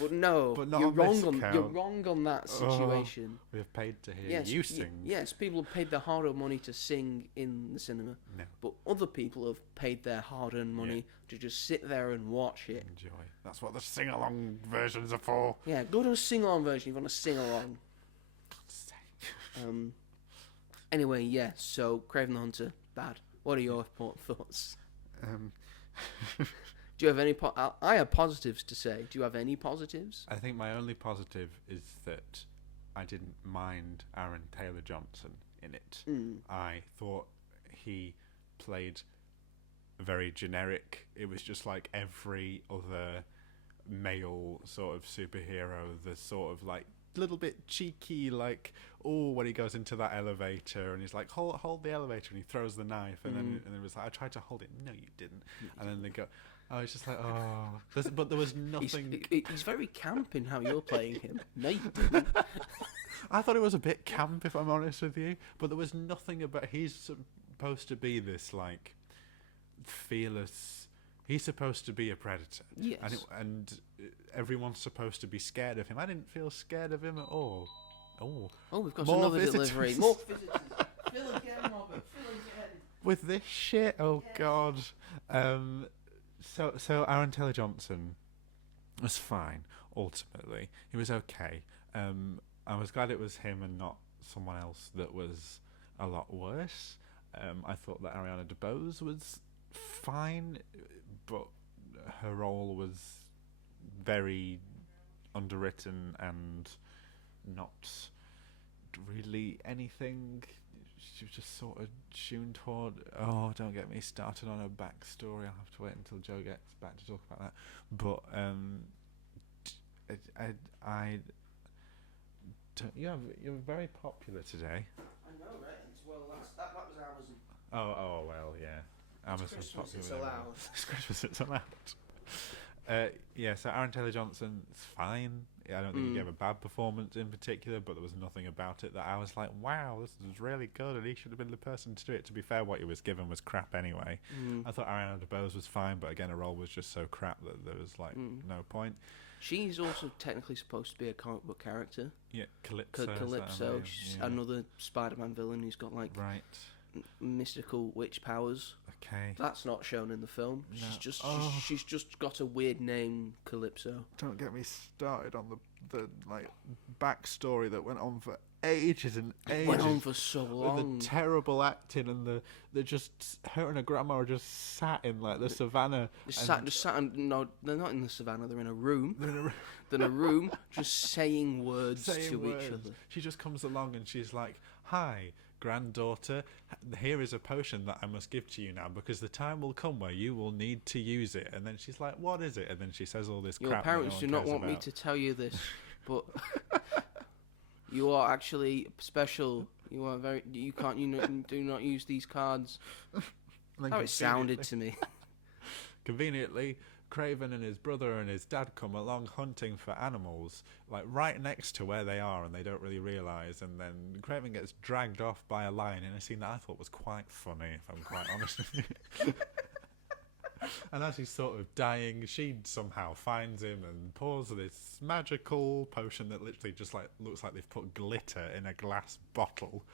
But no, But not you're on wrong this on count. you're wrong on that situation. We have paid to hear Yes, you sing. yes, people have paid their hard-earned money to sing in the cinema, No. but other people have paid their hard-earned money to just sit there and watch it. Enjoy. That's what the sing-along versions are for. Yeah, go to a sing-along version if you want to sing along. God's sake. Anyway, yeah. So Kraven the Hunter, bad. What are your thoughts? Do you have any? I have positives to say. Do you have any positives? I think my only positive is that I didn't mind Aaron Taylor Johnson in it. I thought he played very generic. It was just like every other male sort of superhero. The sort of like little bit cheeky, like when he goes into that elevator and he's like hold the elevator and he throws the knife and then it was like I tried to hold it. No, you didn't. And then they go. I was just like, but there was nothing. He's very camp in how you're playing him. No, you didn't. I thought it was a bit camp, if I'm honest with you. But there was nothing about. He's supposed to be this like fearless. He's supposed to be a predator. Yes. And everyone's supposed to be scared of him. I didn't feel scared of him at all. Oh, we've got More another visitors. delivery. More visitors. Fill again, Robert. Fill again. With this shit, God. So Aaron Taylor Johnson was fine. Ultimately, he was okay. I was glad it was him and not someone else that was a lot worse. I thought that Ariana DeBose was fine, but her role was very underwritten and not really anything. She was just sort of tuned toward. Oh, don't get me started on her backstory. I'll have to wait until Joe gets back to talk about that. But you're very popular today. I know, right? Well, that was Amazon. Oh well, yeah. Amazon's Christmas, popular. it's with everyone. allowed. It's Christmas, it's allowed. Yeah, so Aaron Taylor Johnson's fine. I don't think he gave a bad performance in particular, but there was nothing about it that I was like, wow, this is really good, and he should have been the person to do it. To be fair, what he was given was crap anyway. I thought Ariana DeBose was fine, but again, her role was just so crap that there was like no point. She's also technically supposed to be a comic book character. Yeah, Calypso. Calypso, she's another Spider-Man villain who's got like right. mystical witch powers. Okay. That's not shown in the film. No. She's just got a weird name, Calypso. Don't get me started on the like backstory that went on for ages and ages. It went on for so long. The terrible acting and the just her and her grandma are just sat in like the savannah. Just sat in, no, they're not in the savannah. They're in a room. They're in a room, just saying words to each other. She just comes along and she's like, "Hi, granddaughter. Here is a potion that I must give to you now because the time will come where you will need to use it." And then she's like, "What is it?" And then she says all this Your crap. parents do not want me to tell you this, but you are actually special. You are very. You can't. Do not use these cards. How it sounded to me. Conveniently, Kraven and his brother and his dad come along hunting for animals, like right next to where they are, and they don't really realise. And then Kraven gets dragged off by a lion in a scene that I thought was quite funny, if I'm quite honest with you. And as he's sort of dying, she somehow finds him and pours this magical potion that literally just like looks like they've put glitter in a glass bottle.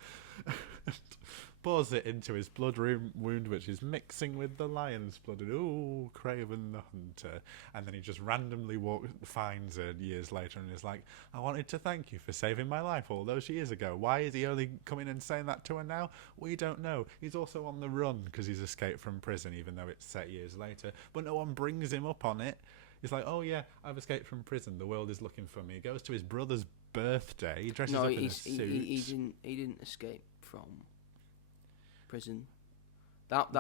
Pours it into his blood wound, which is mixing with the lion's blood. And ooh, Kraven the Hunter. And then he just randomly finds her years later and is like, "I wanted to thank you for saving my life all those years ago. Why is he only coming and saying that to her now? We don't know. He's also on the run because he's escaped from prison, even though it's set years later. But no one brings him up on it. He's like, oh yeah, I've escaped from prison. The world is looking for me." He goes to his brother's birthday. He dresses up in a suit. He didn't escape from prison. That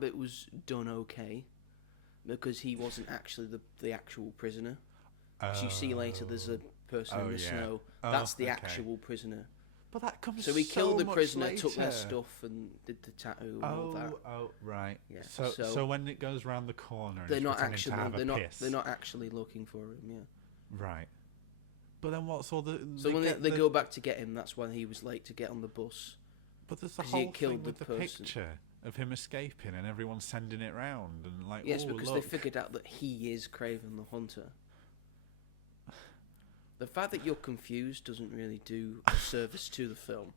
bit was done okay because he wasn't actually the actual prisoner. As you see later, there's a person in the snow. That's the actual prisoner. But that comes so he killed the prisoner, later. Took their stuff, and did the tattoo and all that. Oh, right. Yeah. So when it goes round the corner, and they're he's not pretending actually to have a piss. they're not actually looking for him. Yeah. Right. But then what's all the? So when they go back to get him, that's when he was late to get on the bus. But there's the 'cause he whole had killed thing with the the person. picture of him escaping and everyone sending it round and like. Yes, ooh, because look. they figured out that he is Kraven the Hunter. The fact that you're confused doesn't really do a service to the film.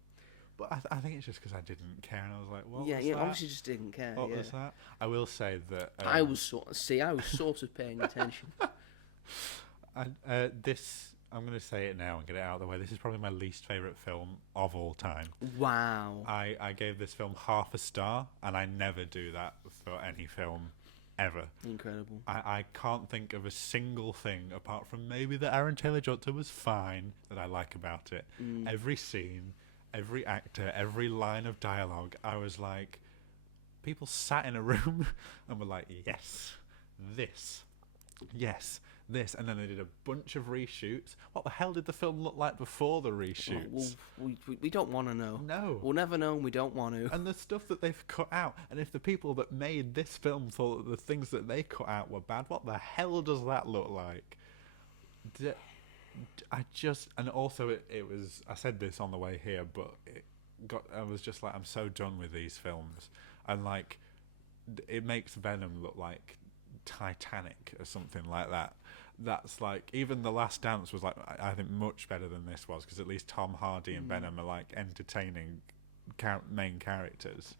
But I think it's just because I didn't care and I was like, what Yeah, was yeah. that? Obviously, just didn't care. What yeah. was that? I will say that I was sort of paying attention. this. I'm going to say it now and get it out of the way. This is probably my least favourite film of all time. Wow. I gave this film half a star, and I never do that for any film, ever. Incredible. I can't think of a single thing, apart from maybe that Aaron Taylor-Johnson was fine, that I like about it. Every scene, every actor, every line of dialogue, I was like, people sat in a room and were like, yes, this. This, and then they did a bunch of reshoots. What the hell did the film look like before the reshoots? Well, we don't want to know. No. We'll never know, and we don't want to. And the stuff that they've cut out, and if the people that made this film thought that the things that they cut out were bad, what the hell does that look like? And also it was, I said this on the way here, but I was just like, I'm so done with these films. And like, it makes Venom look like Titanic or something like that. That's like, even The Last Dance was like, I think much better than this was, because at least Tom Hardy and Venom are like entertaining main characters.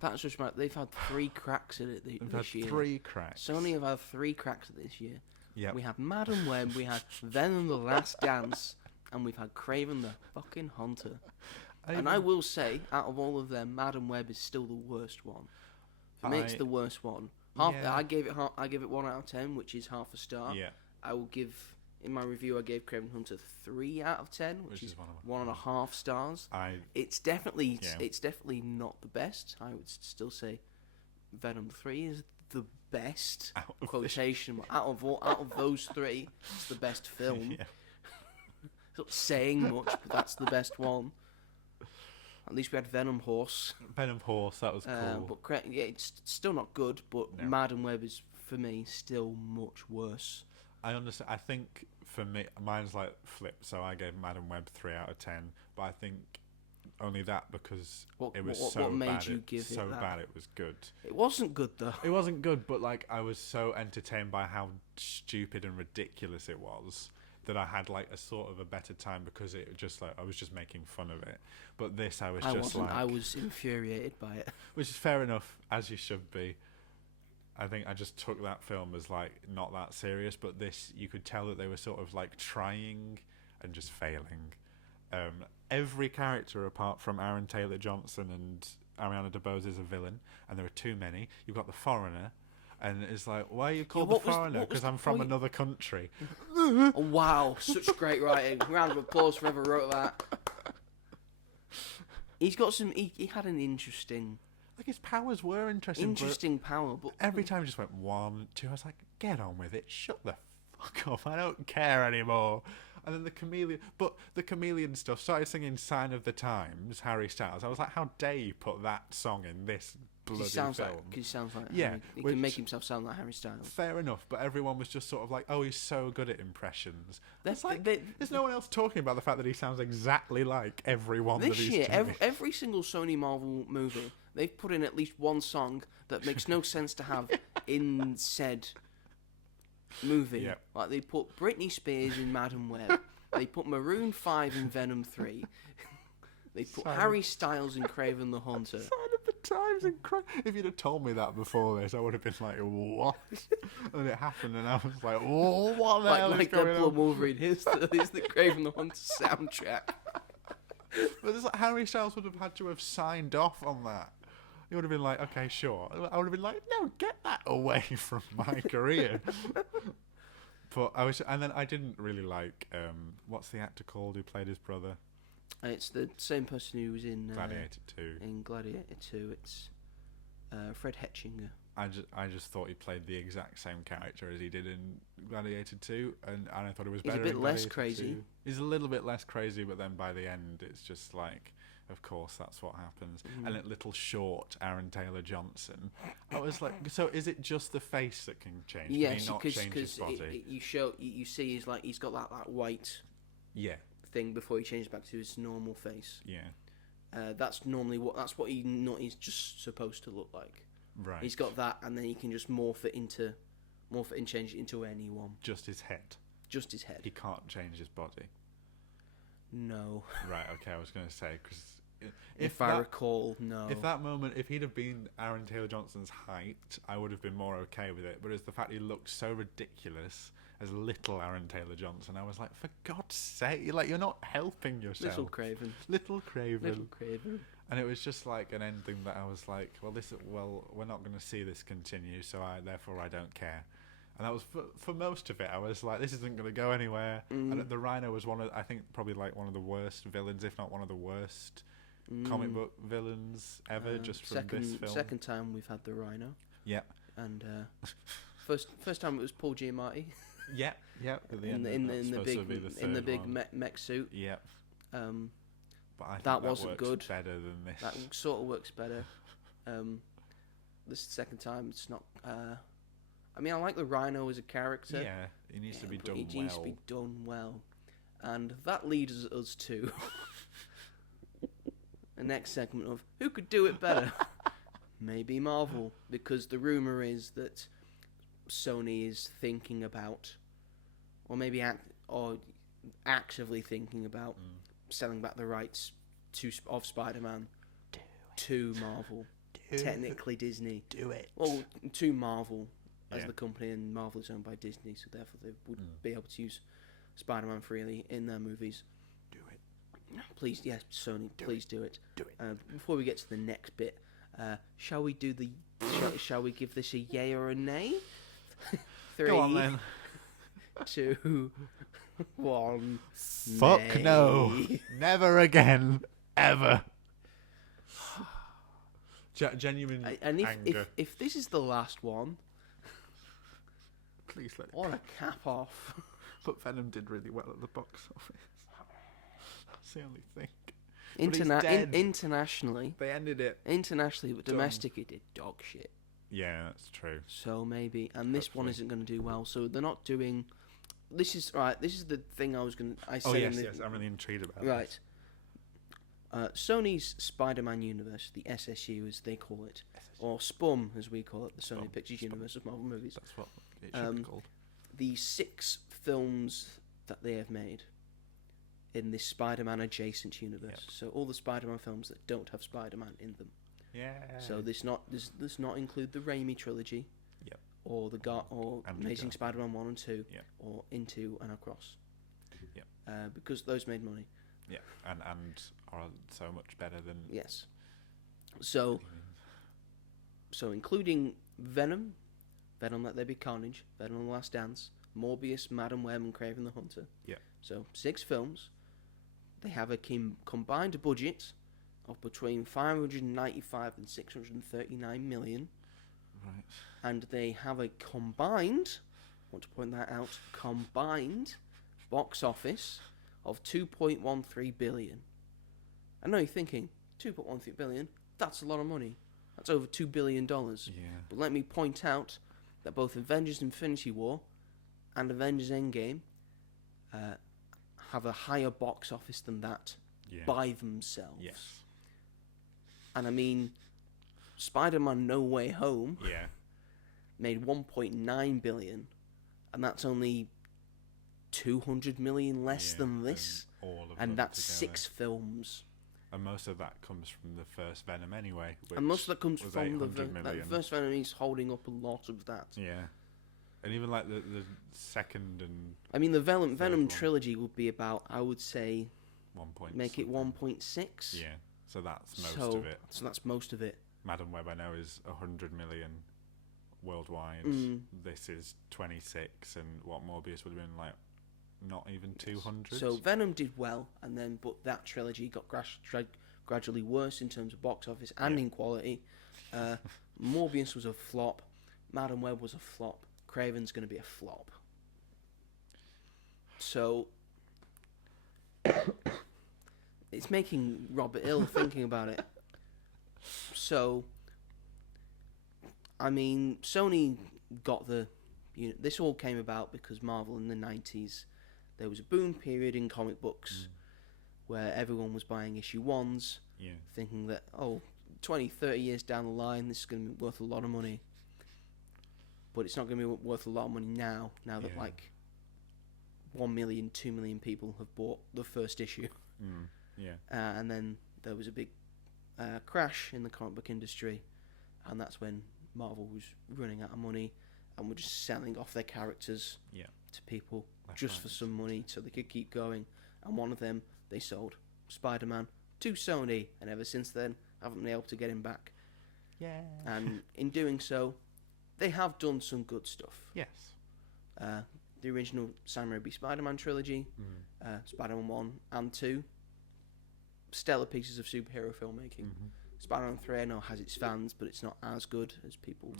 That's just right. They've had 3 cracks at it this year. 3 cracks. Sony have had 3 cracks at this year. Yeah. We had Madam Web, we had Venom the Last Dance, and we've had Kraven the fucking Hunter. And I will say, out of all of them, Madam Web is still the worst one. For me, it's the worst one. I gave it 1 out of 10, which is half a star. Yeah. I will give, in my review, I gave Kraven Hunter 3 out of 10, which is 1.5 stars. It's definitely not the best. I would still say Venom 3 is the best quotation out of those 3. It's the best film. Yeah. It's not saying much, but that's the best one. At least we had Venom Horse. Venom Horse, that was cool. But it's still not good, but No. Madam Web is, for me, still much worse. I understand. I think for me, mine's like flipped. So I gave Madam Web 3 out of 10, but I think only that because it was so what made bad. you give it so that? bad it was good. It wasn't good though. It wasn't good, but like I was so entertained by how stupid and ridiculous it was that I had like a sort of a better time because it just like I was just making fun of it. But this I was I was infuriated by it. which is fair enough, as you should be. I think I just took that film as like not that serious, but this you could tell that they were sort of like trying and just failing. Every character apart from Aaron Taylor Johnson and Ariana DeBose is a villain, and there are too many. You've got the foreigner, and it's like, why are you called the foreigner? Because I'm from another country. Oh, wow, such great writing. Round of applause for whoever wrote that. He's got some. He had an interesting. Like his powers were interesting. Interesting power, but every time he just went 1, 2. I was like, get on with it. Shut the fuck up. I don't care anymore. And then the chameleon stuff started singing "Sign of the Times," Harry Styles. I was like, how dare you put that song in this bloody film? Because he sounds like yeah, Harry. He can make himself sound like Harry Styles. Fair enough, but everyone was just sort of like, oh, he's so good at impressions. There's no one else talking about the fact that he sounds exactly like everyone that he's year, doing. every single Sony Marvel movie, they've put in at least one song that makes no sense to have in said movie. Yep. Like they put Britney Spears in Madam Web. They put Maroon 5 in Venom 3. They put Harry Styles in Kraven the Hunter. Sign of the Times in If you'd have told me that before this, I would have been like, what? And it happened, and I was like, oh, what the hell is going Deadpool on? Wolverine. Here's the Kraven the Hunter soundtrack. But it's like Harry Styles would have had to have signed off on that. He would have been like, okay, sure. I would have been like, no, get that away from my career. But I didn't really like, what's the actor called who played his brother? It's the same person who was in Gladiator 2. In Gladiator 2, it's Fred Hetchinger. I just thought he played the exact same character as he did in Gladiator 2, and I thought it was better. He's a bit in less Gladiator crazy. 2. He's a little bit less crazy, but then by the end, it's just like, of course, that's what happens. And that little short Aaron Taylor Johnson, I was like, so is it just the face that can change? Yes, can he not change his body? You see he's got that white thing before he changes back to his normal face. Yeah. That's normally what he's just supposed to look like. Right. He's got that, and then he can just morph it and change it into anyone. Just his head. Just his head. He can't change his body. No. Right. Okay. I was going to say because if I recall, no. If he'd have been Aaron Taylor Johnson's height, I would have been more okay with it. But it's the fact he looked so ridiculous as little Aaron Taylor Johnson. I was like, for God's sake, you're not helping yourself. Little Kraven. And it was just like an ending that I was like, we're not going to see this continue, so therefore I don't care. And that was for most of it. I was like, this isn't going to go anywhere. And the Rhino was probably like one of the worst villains, if not one of the worst comic book villains ever. Just from this film. Second time we've had the Rhino. Yeah. And first time it was Paul Giamatti. Yeah. In the big mech suit. Yeah. But I think that wasn't good. Better than this. That sort of works better. This second time, it's not. I mean, I like the Rhino as a character. Yeah, he needs to be done well. He needs to be done well, and that leads us to the next segment of who could do it better. Maybe Marvel, because the rumor is that Sony is thinking about, or maybe actively thinking about selling back the rights of Spider-Man to Marvel. Technically Disney. Do it. Well, to Marvel as the company, and Marvel is owned by Disney, so therefore they would be able to use Spider-Man freely in their movies. Do it. Please, yes, Sony, please do it. Do it. Before we get to the next bit, shall we do the? Shall we give this a yay or a nay? 3, Go on then. 2, 1. Fuck nay. no. Never again. Ever. Genuine anger. If this is the last one, please let it what a cap off. But Venom did really well at the box office. That's the only thing. Internationally, they ended it. Internationally, but domestic, it did dog shit. Yeah, that's true. So maybe, and this one isn't going to do well. So they're not doing. This is right. This is the thing I was going to. Oh yes, I'm really intrigued about. Right. This. Sony's Spider-Man universe, the SSU as they call it, or SPUM as we call it, the Sony Pictures Universe of Marvel movies. That's what it should be called. The 6 films that they have made in this Spider-Man adjacent universe. Yep. So all the Spider-Man films that don't have Spider-Man in them. Yeah. So this not include the Raimi trilogy. Yep. Or or Andrew Amazing Garfield. Spider-Man 1 and 2. Yep. Or Into and Across. Yep. Because those made money. Yeah, and are so much better than. Yes. So including Venom, Let There Be Carnage, Venom: The Last Dance, Morbius, Madam Web, and Kraven the Hunter. Yeah. So 6 films. They have a combined budget of between 595 and 639 million. Right. And they have a combined, I want to point that out, combined box office of 2.13 billion. I know you're thinking, 2.13 billion, that's a lot of money. That's over $2 billion. Yeah. But let me point out that both Avengers Infinity War and Avengers Endgame have a higher box office than that by themselves. Yes. And I mean, Spider-Man No Way Home Yeah. made 1.9 billion, and that's only 200 million less Yeah, than this. All of And them that's together. 6 films. And most of that comes from the first Venom anyway. And most of that comes was from the 800 million. first Venom is holding up a lot of that. Yeah. And even like the second and I mean, the Venom one. trilogy would be about, I would say, 1 point. make it something. 1.6. Yeah. So that's most so, of it. So that's most of it. Madam Web, I know, is 100 million worldwide. Mm. This is 26, and what Morbius would have been like, not even 200. So Venom did well, but that trilogy got gradually worse in terms of box office and in quality. Morbius was a flop. Madam Web was a flop. Kraven's going to be a flop. So it's making Robert ill thinking about it. So, I mean, Sony got this all came about because Marvel in the 90s, there was a boom period in comic books where everyone was buying issue 1s, thinking that, 20, 30 years down the line, this is going to be worth a lot of money. But it's not going to be worth a lot of money now that like 1 million, 2 million people have bought the first issue. And then there was a big crash in the comic book industry, and that's when Marvel was running out of money and were just selling off their characters to people for some money so they could keep going. And one of them, they sold Spider-Man to Sony, and ever since then haven't been able to get him back. Yeah. And in doing so, they have done some good stuff. Yes. The original Sam Raimi Spider-Man trilogy, Spider-Man 1 and 2, stellar pieces of superhero filmmaking. Spider-Man 3, I know, has its fans, but it's not as good as people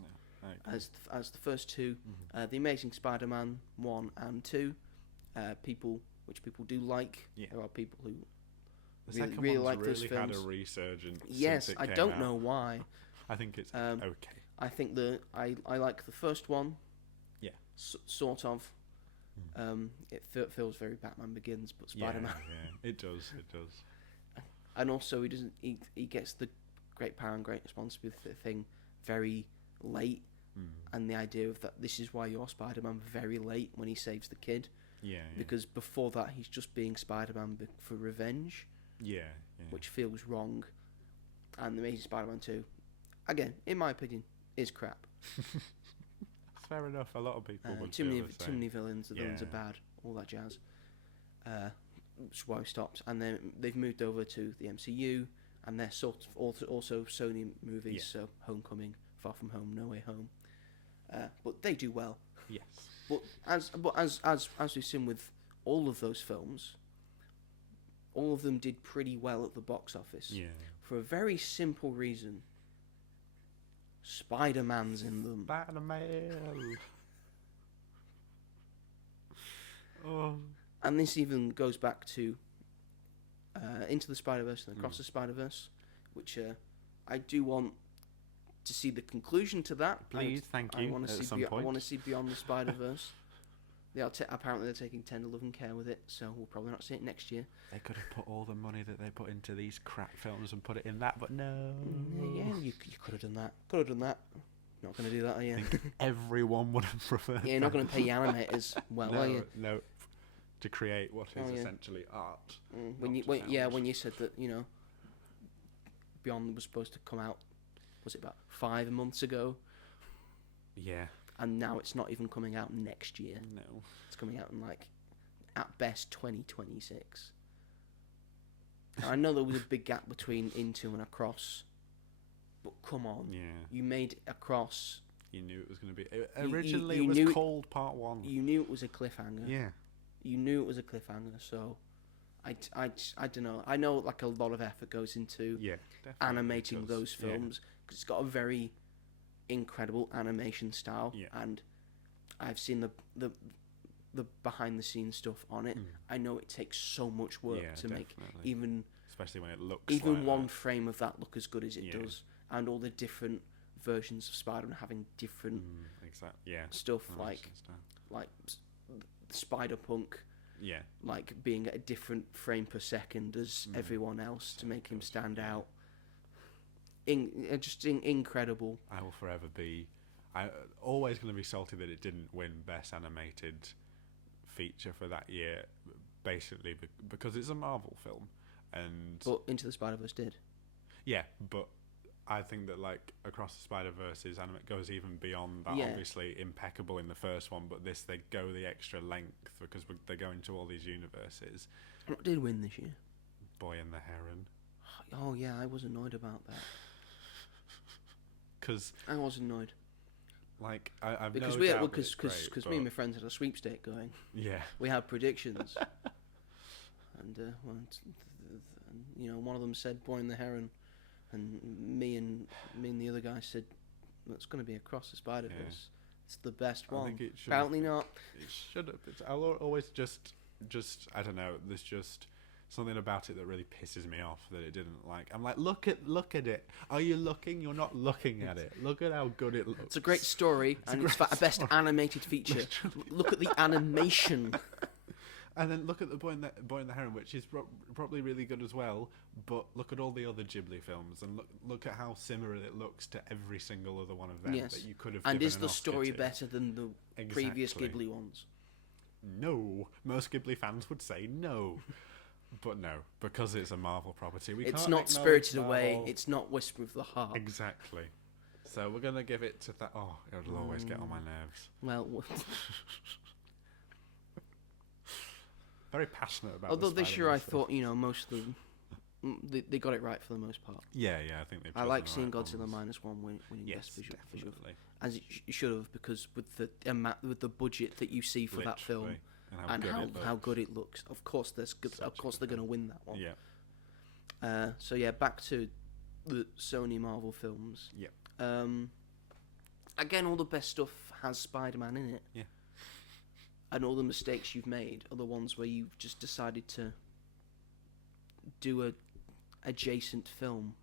as the first two. The Amazing Spider-Man 1 and 2, people do like. There are people who the second really one's like those really films. had a resurgence. Yes, since it I came don't out. know why. I think it's okay. I think I like the first one. Yeah. Sort of. It feels very Batman Begins, but Spider-Man. Yeah, it does. It does. And also, he gets the great power and great responsibility thing very late, and the idea of that this is why you're Spider-Man very late when he saves the kid. Yeah. Because before that, he's just being Spider-Man for revenge. Yeah. Which feels wrong. And the Amazing Spider-Man 2, again, in my opinion, is crap. Fair enough. A lot of people would too feel many villains. The villains are bad. All that jazz. Which is why we stopped. And then they've moved over to the MCU, and they're sort of also Sony movies. So Homecoming, Far From Home, No Way Home. But they do well. Yes. But as we've seen with all of those films, all of them did pretty well at the box office. Yeah. For a very simple reason. Spider-Man's in them. Spider-Man. Oh. And this even goes back to Into the Spider-Verse and Across the Spider-Verse, which I do want to see the conclusion to that. Please, thank you. I want to at see some point. I want to see Beyond the Spider-Verse. Apparently they're taking tender loving care with it, so we'll probably not see it next year. They could have put all the money that they put into these crap films and put it in that, but no. Yeah, you could have done that. Could have done that. Not going to do that, are you? I think everyone would have preferred. Yeah, you're not going to pay your animators well, no, are you? No. to create what is Oh, yeah. essentially art. When not you to when sound. you said that, you know, Beyond was supposed to come out, was it about 5 months ago, Yeah. and now it's not even coming out next year. No. It's coming out in like at best 2026. Now, I know there was a big gap between Into and Across, but come on, Yeah. you made Across. You knew it was going to be. you Originally, knew it was it- called Part 1. You knew it was a cliffhanger. Yeah. You knew it was a cliffhanger, so I don't know. I know like a lot of effort goes into Yeah. Definitely animating does. those Yeah. films because it's got a very incredible animation style, Yeah. and I've seen the behind the scenes stuff on it. Mm. I know it takes so much work Yeah, to make definitely. even Especially when it looks even like one that. frame of that look as good as it Yeah. does, and all the different versions of Spider-Man having different Exactly. Yeah. stuff Animation style. like Spider-Punk Yeah. like being at a different frame per second as everyone else to make him stand out. Incredible. I will forever be. Always going to be salty that it didn't win Best Animated Feature for that year, basically because it's a Marvel film, and But Into the Spider-Verse did. yeah, but I think that like Across the Spider-Verse's anime goes even beyond that. Yeah. Obviously impeccable in the first one, but this they go the extra length because they go into all these universes. What did win this year? Boy and the Heron, Oh yeah, I was annoyed about that. because I was annoyed like I've because no we doubt that because it's great, because but me and my friends had a sweepstake going. yeah, We had predictions, and you know, one of them said Boy and the Heron, and me and the other guy said it's going to be Across the Spider-Verse. Yeah. It's the best I one. think it should Apparently not. It should have. I'll always just I don't know. There's just something about it that really pisses me off that it didn't like. I'm like, look at it. Are you looking? You're not looking at it. Look at how good it looks. It's a great story, and it's great a best animated feature. Look at the animation. And then look at the Boy and the Heron, which is probably really good as well. But look at all the other Ghibli films, and look at how similar it looks to every single other one of them Yes. that you could have. And given is an the Oscar story to. better than the previous Exactly. Ghibli ones? No, most Ghibli fans would say no. But no, because it's a Marvel property, we It's can't not acknowledge Spirited Away. Marvel. It's not Whisper of the Heart. Exactly. So we're gonna give it to that. Oh, it'll always get on my nerves. Well, Very passionate about. although the this year I Spider-Man stuff. thought, you know, most of them they got it right for the most part. Yeah, I think they've. I chosen like the seeing right Godzilla ones. -1 winning Yes, best visual, definitely. as it should have, because with the with the budget that you see for that film Literally. and good how it looks. how good it looks, of course Such a they're good going to win that one. Yeah. So yeah, back to the Sony Marvel films. Yeah. Again, all the best stuff has Spider-Man in it. Yeah. And all the mistakes you've made are the ones where you've just decided to do a adjacent film.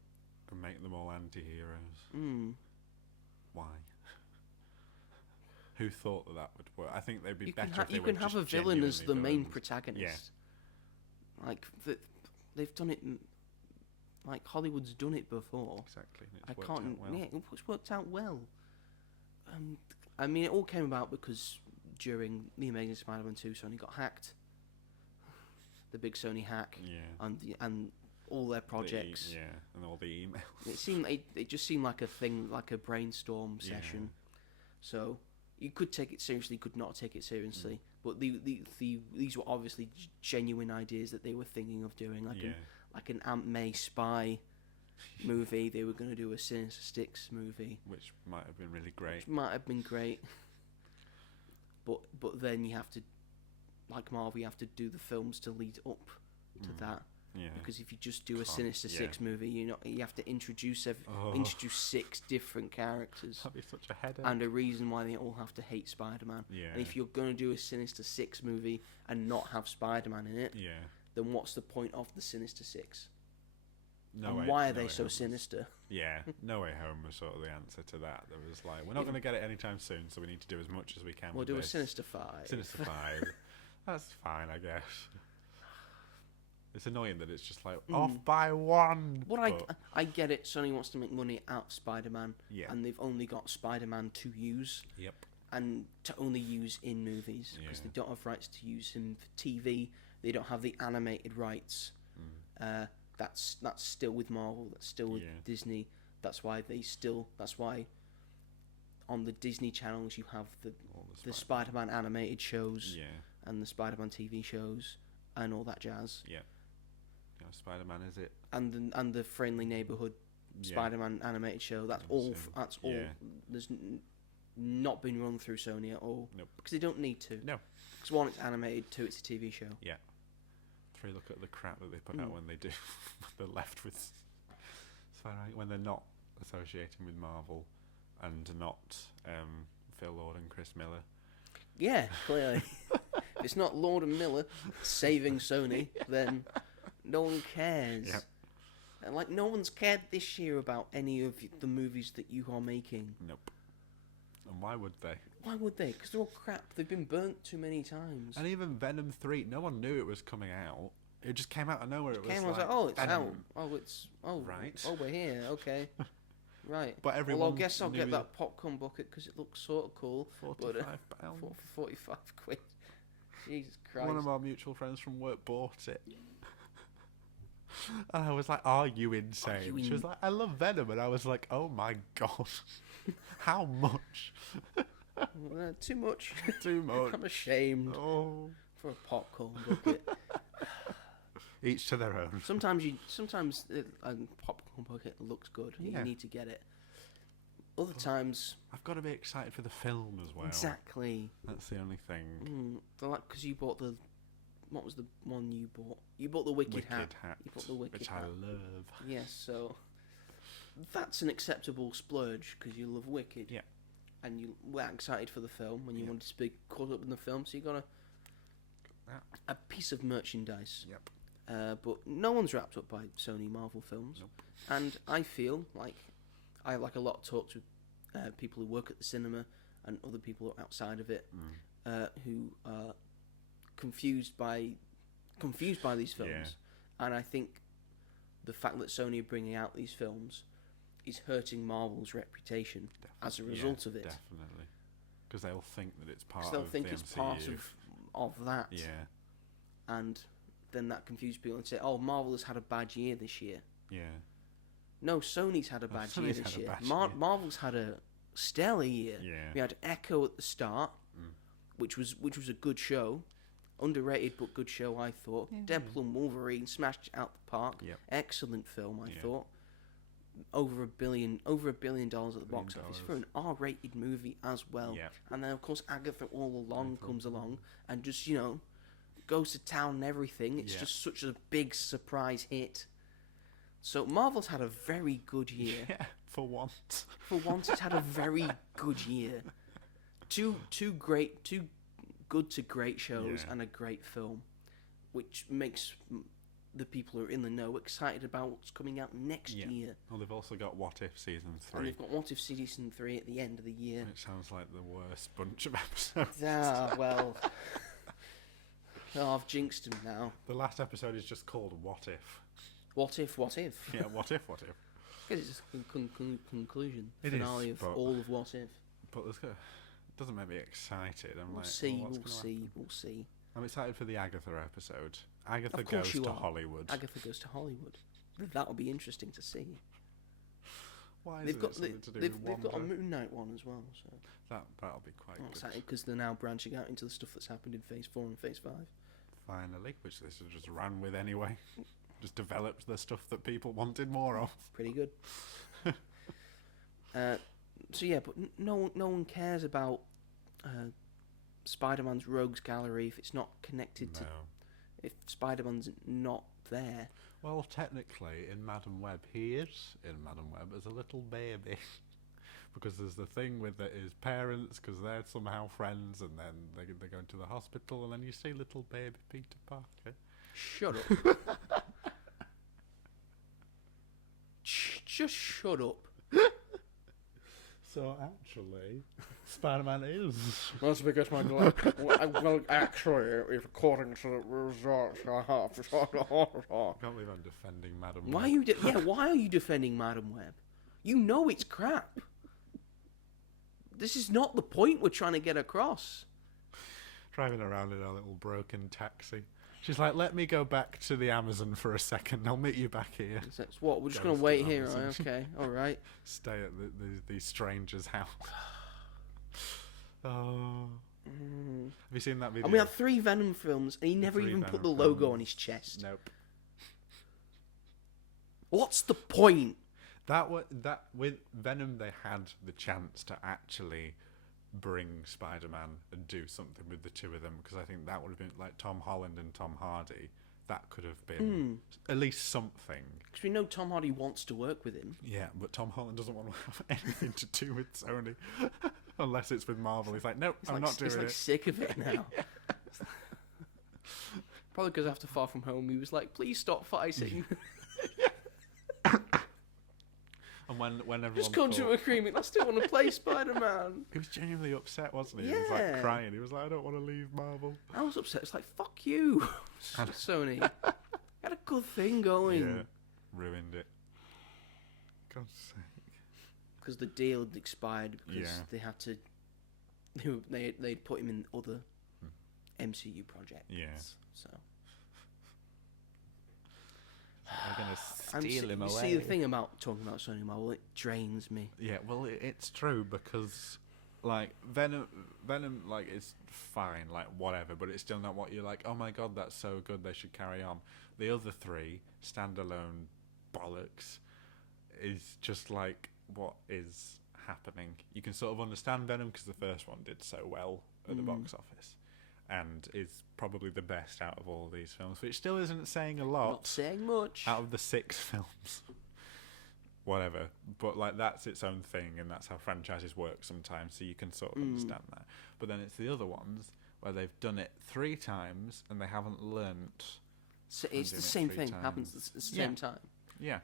And make them all anti-heroes. Why? Who thought that would work? I think they'd be You better can, if they you were can have just a villain as the genuinely main villains. protagonist. Like they've done it. Like Hollywood's done it before. Exactly. and I it's worked can't. out well. Yeah, it's worked out well. I mean, it all came about because during The Amazing Spider-Man 2, Sony got hacked. The big Sony hack, Yeah. and all their projects. And all the emails. It just seemed like a thing, like a brainstorm Yeah. session. So you could take it seriously, could not take it seriously. But these were obviously genuine ideas that they were thinking of doing, like an Aunt May spy movie. They were going to do a Sinister Six movie, Which might have been really great. which might have been great. But then you have to, like Marvel, you have to do the films to lead up to that. Yeah. Because if you just do a Can't- Sinister yeah. Six movie, you have to introduce Oh. introduce 6 different characters, That'd be such a headache. and a reason why they all have to hate Spider-Man. Yeah. And if you're going to do a Sinister Six movie and not have Spider-Man in it, Yeah. then what's the point of the Sinister Six? No And way, why are No they Way so Home was- sinister? Yeah, No Way Home was sort of the answer to that. There was like, we're not going to get it anytime soon, so we need to do as much as we can. We'll with do a this. Sinister Five. Sinister 5. That's fine, I guess. It's annoying that it's just like off by one. What but I get it. Sony wants to make money out of Spider-Man, Yeah. and they've only got Spider-Man to use. Yep. and to only use in movies because Yeah. they don't have rights to use him for TV. They don't have the animated rights. That's still with Marvel. That's still with Yeah. Disney. That's why on the Disney channels you have All the Spider-Man animated shows Yeah. and the Spider-Man TV shows and all that jazz. Yeah. Yeah, Spider-Man, is it? And the Friendly Neighborhood Yeah. Spider-Man animated show. That's I've all. seen- That's all. yeah. There's not been run through Sony at all. Nope. Because they don't need to. No. Because one, it's animated. Two, it's a TV show. Yeah. 3, look at the crap that they put out when they do. When they're left with Spider-Man, when they're not associating with Marvel and not Phil Lord and Chris Miller. Yeah, clearly. If it's not Lord and Miller saving Sony, then no one cares. Yep. And like, no one's cared this year about any of the movies that you are making. Nope. And why would they? Why would they? Because they're all crap. They've been burnt too many times. And even Venom 3, no one knew it was coming out. It just came out of nowhere. It was Came, I was like, like, oh, it's Venom. out. Right. Oh, we're here. Okay. Right. But everyone Well, I guess I'll knew get that- that popcorn bucket because it looks sort of cool. £45. For 45 quid. Jesus Christ. One of our mutual friends from work bought it. And I was like, are you insane? She was like, I love Venom. And I was like, oh my God. How much? Too much. Too much. I'm ashamed Oh. for a popcorn bucket. Each to their own. Sometimes a popcorn bucket looks good. Yeah. You need to get it. Other times, I've got to be excited for the film as well. exactly. That's the only thing. Because you bought the. What was the one you bought? You bought the Wicked Hat. You bought the Wicked which Hat. I love. Yes, so that's an acceptable splurge because you love Wicked. Yeah. And you were excited for the film and you wanted to be caught up in the film, so you got a piece of merchandise. Yep. But no one's wrapped up by Sony Marvel films. Nope. And I feel like I have like a lot of talks with people who work at the cinema and other people outside of it who are confused by these films. Yeah. And I think the fact that Sony are bringing out these films is hurting Marvel's reputation as a result of it. Definitely. Because they'll think that it's part Because of they'll think the it's MCU. part of that. Yeah. And then that confuses people and say, oh, Marvel has had a bad year this year. Yeah. No, Sony's had a bad year Sony's this had a year. bad year. Marvel's had a stellar year. Yeah. We had Echo at the start, which was a good show. Underrated but good show, I thought. Deadpool and Wolverine smashed it out the park. Yep. Excellent film, I Yeah. thought. Over $1 billion at the box office for an R-rated movie as well. Yep. And then of course Agatha all along comes along and just goes to town and everything. It's Yeah. just such a big surprise hit. So Marvel's had a very good year. Yeah, for once. For once, it's had a very good year. Two good to great shows Yeah. and a great film, which makes the people who are in the know excited about what's coming out next year. Well, they've also got What If Season 3. And they've got What If Season 3 at the end of the year. It sounds like the worst bunch of episodes. Well. I've jinxed them now. The last episode is just called What If. What if? Yeah, what if? Because it's a conclusion, It finale is, of but- all of What If. But it doesn't make me excited. I'm We'll like, see, oh, what's we'll gonna see, happen? we'll see. I'm excited for the Agatha episode. Agatha Of course goes you to are. Hollywood. Agatha goes to Hollywood. That'll be interesting to see. Why They've is got it something to do they've with got a Wanda? Moon Knight one as well. So That'll be quite I'm good. excited because they're now branching out into the stuff that's happened in Phase 4 and Phase 5. Finally, which this has just ran with anyway. Just developed the stuff that people wanted more of. Pretty good. So yeah, but no one cares about Spider-Man's Rogues Gallery if it's not connected to, if Spider-Man's not there. Well, technically, in Madam Web, he is in Madam Web as a little baby. Because there's the thing with his parents, because they're somehow friends, and then they go into the hospital, and then you see little baby Peter Parker. Shut up. Just shut up. So actually, Spider-Man is. That's because my well, actually, if according to the results, I have. I can't believe I'm defending Madam Web. Why are you? Why are you defending Madam Web? You know it's crap. This is not the point we're trying to get across. Driving around in a little broken taxi. She's like, let me go back to the Amazon for a second. I'll meet you back here. That's what, we're just Goes going to to wait here, Amazon. right? Okay, all right. Stay at the stranger's house. Oh. Have you seen that video? And we had 3 Venom films, and he never Three even put Venom the logo films. on his chest. Nope. What's the point? That with Venom, they had the chance to actually bring Spider-Man and do something with the two of them, because I think that would have been like Tom Holland and Tom Hardy. That could have been at least something. Because we know Tom Hardy wants to work with him. Yeah, but Tom Holland doesn't want to have anything to do with Sony, unless it's with Marvel. He's like, nope, I'm not doing He's like it. sick of it now. Probably because after Far From Home, he was like, please stop fighting. And when everyone Just come to thought- an agreement. I still want to play Spider-Man. he was genuinely upset, wasn't he? He was like Yeah. crying. He was like, I don't want to leave Marvel. I was upset. It's like, fuck you, Sony. Had a good thing going. Yeah, ruined it. God's sake. Because the deal had expired because Yeah. they had to... They'd put him in other MCU projects. Yeah. So... They're going to steal him you away. see, the thing about talking about Sony Marvel, it drains me. Yeah, well, it's true because, like, Venom, like, is fine, like, whatever, but it's still not what you're like, oh my god, that's so good, they should carry on. The other 3, standalone bollocks, is just like, what is happening? You can sort of understand Venom because the first one did so well at the box office, and is probably the best out of all of these films, which still isn't saying a lot. Not saying much. Out of the 6 films. Whatever. But, like, that's its own thing, and that's how franchises work sometimes, so you can sort of understand that. But then it's the other ones where they've done it 3 times, and they haven't learnt. So from it's doing the it same 3 thing. times. Happens at the Yeah. same time. Yeah.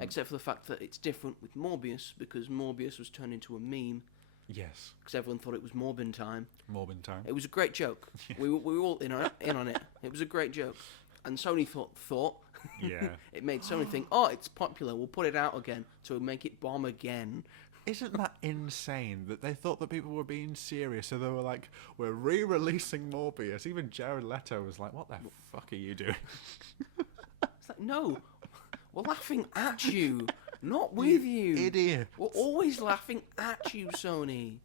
Except for the fact that it's different with Morbius, because Morbius was turned into a meme, Yes. because everyone thought it was Morbin time. Morbin time. It was a great joke. We were all in on it. It was a great joke. And Sony thought Yeah. it made Sony think, oh, it's popular, we'll put it out again to make it bomb again. Isn't that insane that they thought that people were being serious, so they were like, we're re-releasing Morbius. Even Jared Leto was like, what the fuck are you doing? It's like, no, we're laughing at you, not with you. Idiot. We're always laughing at you, Sony.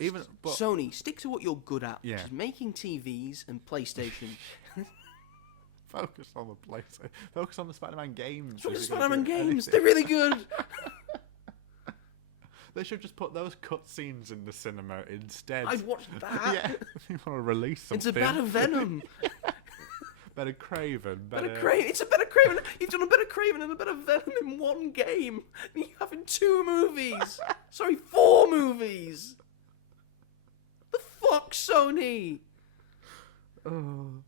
Even but Sony, stick to what you're good at, which Yeah. is making TVs and PlayStation. focus on the place. Focus on the Spider-Man games. Look at if you're Spider-Man gonna do games, anything. they're really good. They should just put those cutscenes in the cinema instead. I'd watch that. Yeah, you want to release something. It's a better Venom. Better Kraven. Better Kraven. It's a better Kraven. You've done a better Kraven and a better Venom in one game. And you're having 2 movies. Sorry, 4 movies. The fuck, Sony? Oh.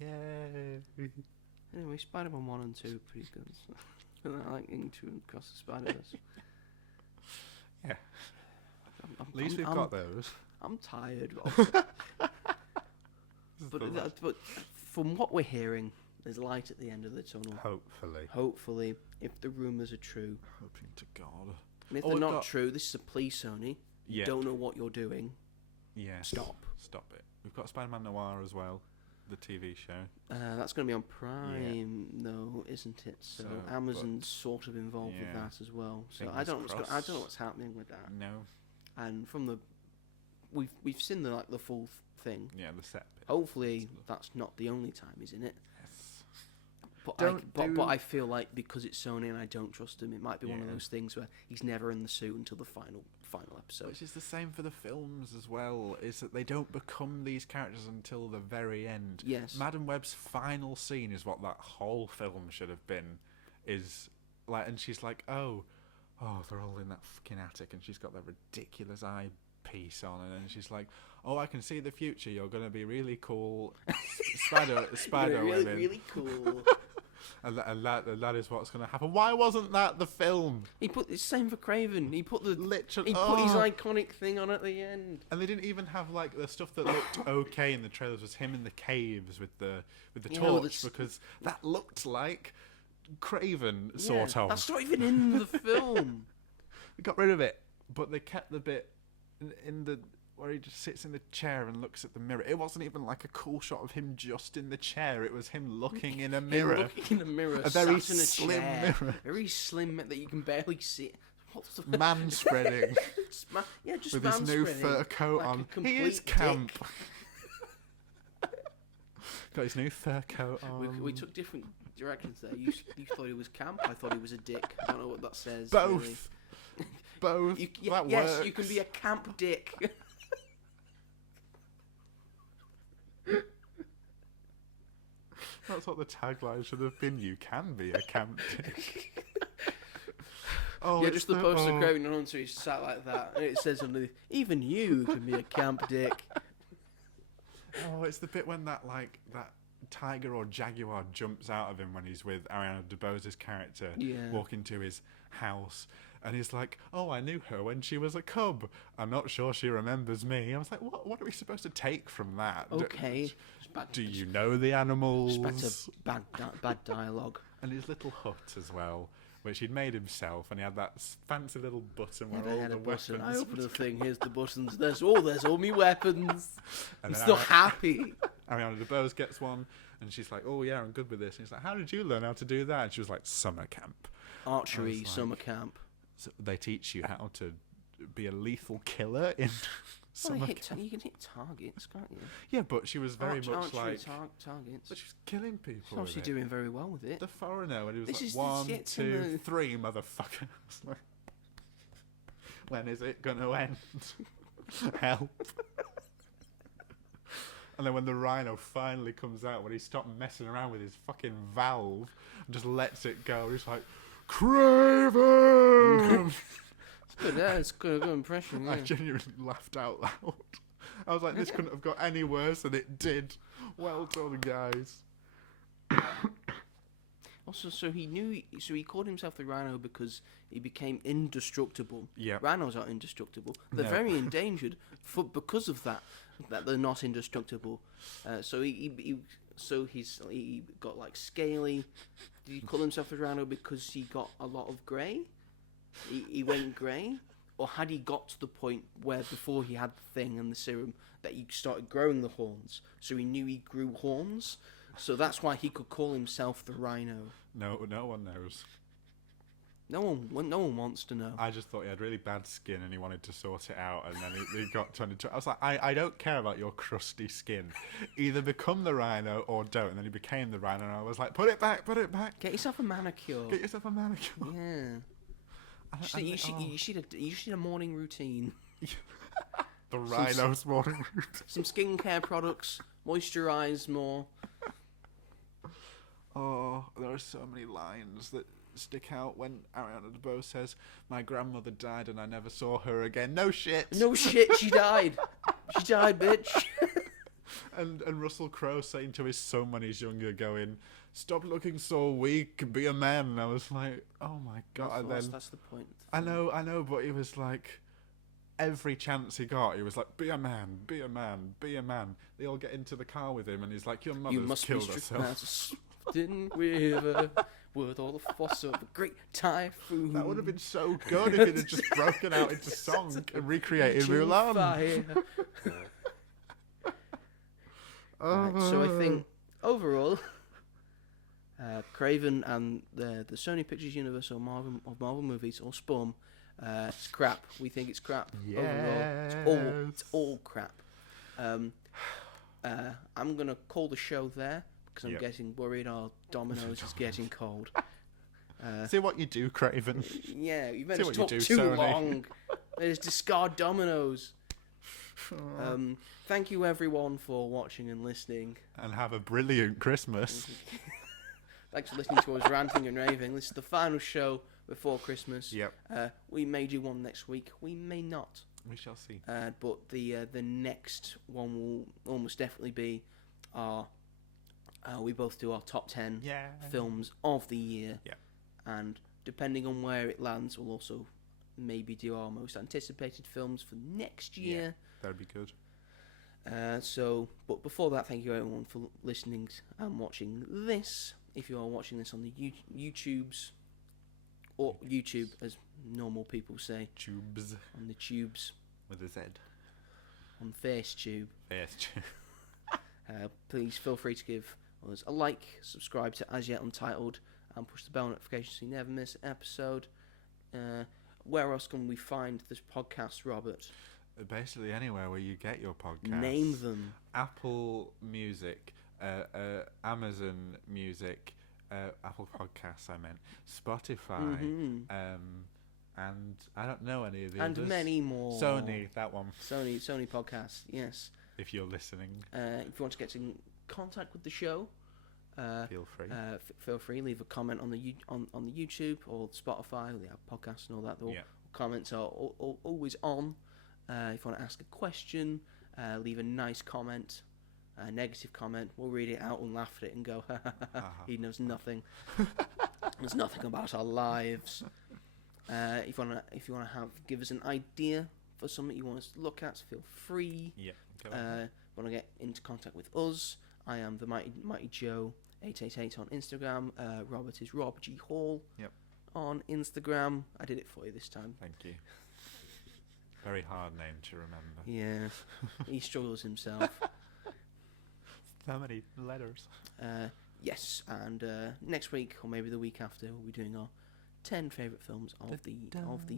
Yay. Anyway, Spider-Man 1 and 2 are pretty good. And I like Into and Across the Spider-Verse. Yeah. At least we've got those. I'm tired of... But from what we're hearing, there's light at the end of the tunnel. Hopefully. Hopefully, if the rumours are true. Hoping to God. And if Oh, they're we've not got- true, this is a plea, Sony. You Yeah. don't know what you're doing. Yeah. Stop. Stop it. We've got Spider-Man Noir as well, the TV show. That's going to be on Prime, though, isn't it? So, So, Amazon's sort of involved with yeah. that as well. So Fingers I don't know crossed. what's happening with that. No. And from the we've seen the full thing. Yeah, the set bit. Hopefully, that's not the only time he's in it. Yes. But Don't but I feel like because it's Sony and I don't trust him, it might be one of Yeah. those things where he's never in the suit until the final episode. Which is the same for the films as well, is that they don't become these characters until the very end. Yes. Madam Web's final scene is what that whole film should have been. Is like, and she's like, oh, they're all in that fucking attic, and she's got that ridiculous eyepiece on, and then she's like, oh, I can see the future. You're gonna be really cool, spider really, women, really cool. and that is what's gonna happen. Why wasn't that the film? He put the same for Kraven. He put his Literally, iconic thing on at the end. And they didn't even have like the stuff that looked okay in the trailers was him in the caves with the Yeah, torch with the because that looked like Kraven, sort of. That's not even in the film. They got rid of it, but they kept the bit in the where he just sits in the chair and looks at the mirror. It wasn't even like a cool shot of him just in the chair. It was him looking in a mirror. Looking in a mirror, a very sat in a slim chair, mirror. very slim that you can barely see. What's the Man spreading. just with his new fur coat like on. a He is complete camp. dick. Got his new fur coat on. We took different directions there. You thought he was camp. I thought he was a dick. I don't know what that says. Both. Really. Both. That yes, works. you can be a camp dick. That's what the tagline should have been. You can be a camp dick. Yeah, just the poster of Kraven the Hunter. He's sat like that, and it says underneath, "Even you can be a camp dick." Oh, it's the bit when that tiger or jaguar jumps out of him when he's with Ariana DeBose's character, walking to his house, and he's like, "Oh, I knew her when she was a cub. I'm not sure she remembers me." I was like, "What are we supposed to take from that?" Okay. Do you know the animals? Just back to bad dialogue. And his little hut as well, which he'd made himself, and he had that fancy little button where all the weapons. I open the thing. Here's the buttons. There's all my weapons. And I'm still happy. Ariana DeBose gets one, and she's like, "Oh yeah, I'm good with this." And he's like, "How did you learn how to do that?" And she was like, "Summer camp." Archery, like, summer camp. So they teach you how to be a lethal killer in summer camp. You can hit targets, can't you? Yeah, but she was very much like targets. But she was killing people. She's obviously doing very well with it. The foreigner, and he was This like, is- 1, 2, 3, motherfucker. I was like, when is it gonna end? Help. And then when the rhino finally comes out, when he stopped messing around with his fucking valve and just lets it go, he's like, Kraven! It's good, yeah, it's good impression. Yeah. I genuinely laughed out loud. I was like, this couldn't have got any worse, and it did. Well done, guys. Also, so he called himself the Rhino because he became indestructible. Yeah. Rhinos are indestructible. They're No. very endangered because of that they're not indestructible. So he got like scaly. Did he call himself the Rhino because he got a lot of grey? He went grey, or had he got to the point where before he had the thing and the serum that he started growing the horns? So he knew he grew horns. So that's why he could call himself the Rhino. No one knows. No one wants to know. I just thought he had really bad skin and he wanted to sort it out, and then he got turned into... I was like, I don't care about your crusty skin. Either become the Rhino or don't. And then he became the Rhino, and I was like, put it back. Get yourself a manicure. Get yourself a manicure. Yeah. You should a morning routine. The Rhino's morning routine. Some skincare products. Moisturise more. Oh, there are so many lines that stick out when Ariana DeBose says, "My grandmother died and I never saw her again." No shit. No shit, she died. She died, bitch. And Russell Crowe saying to his son when he's younger, going, "Stop looking so weak and be a man." And I was like, oh my god. That's the point. I know, but he was like, every chance he got, he was like, be a man, be a man, be a man. They all get into the car with him, and he's like, your mother's killed herself. Didn't river with all the force of a great typhoon. That would have been so good if it had just broken out into song and recreated Mulan. Right, so I think overall, Kraven and the Sony Pictures universe or Marvel movies or Spawn, it's crap. We think it's crap. Yes. Overall, it's all crap. I'm gonna call the show there because I'm getting worried our Domino's is getting cold. See what you do, Kraven. Yeah, you better what talk you do, too Sony. long. Let's discard Domino's. Thank you everyone for watching and listening. And have a brilliant Christmas. Thanks for listening to us ranting and raving. This is the final show before Christmas. Yep. We may do one next week. We may not. We shall see. But the next one will almost definitely be our... we both do our top 10 films of the year. Yeah. And depending on where it lands, we'll also maybe do our most anticipated films for next year. Yeah, that'd be good. But before that, thank you everyone for listening and watching this. if you are watching this on the YouTubes, or YouTube as normal people say, Tubes on the tubes, with a Z. on FaceTube, FaceTube. please feel free to give us a like, subscribe to As Yet Untitled, and push the bell notification so you never miss an episode. Where else can we find this podcast, Robert? Basically anywhere where you get your podcasts. Name them. Apple Music, Amazon Music, Apple Podcasts, I meant, Spotify, and I don't know any of the and others. many more. Sony, that one. Sony Podcast, yes. If you're listening, if you want to get in contact with the show, feel free. Feel free. Leave a comment on the on the YouTube or Spotify or the Apple Podcasts and all that. Comments are always on. If you want to ask a question, leave a nice comment, a negative comment. We'll read it out and laugh at it and go, he knows nothing. There's nothing about our lives. If you wanna give us an idea for something you want us to look at, feel free. Yeah. If you want to get into contact with us, I am the Mighty Joe 888 on Instagram. Robert is Rob G Hall. Yep. On Instagram. I did it for you this time. Thank you. Very hard name to remember. Yeah, he struggles himself. So many letters. Yes, and next week or maybe the week after, we'll be doing our 10 favourite films of the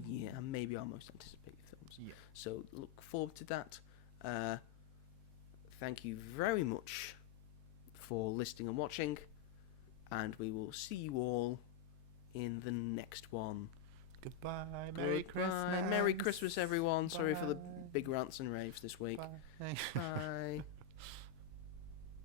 year, and maybe our most anticipated films. Yeah. So look forward to that. Thank you very much for listening and watching, and we will see you all in the next one. Goodbye. Merry Christmas. Merry Christmas, everyone. Bye. Sorry for the big rants and raves this week. Bye. Bye.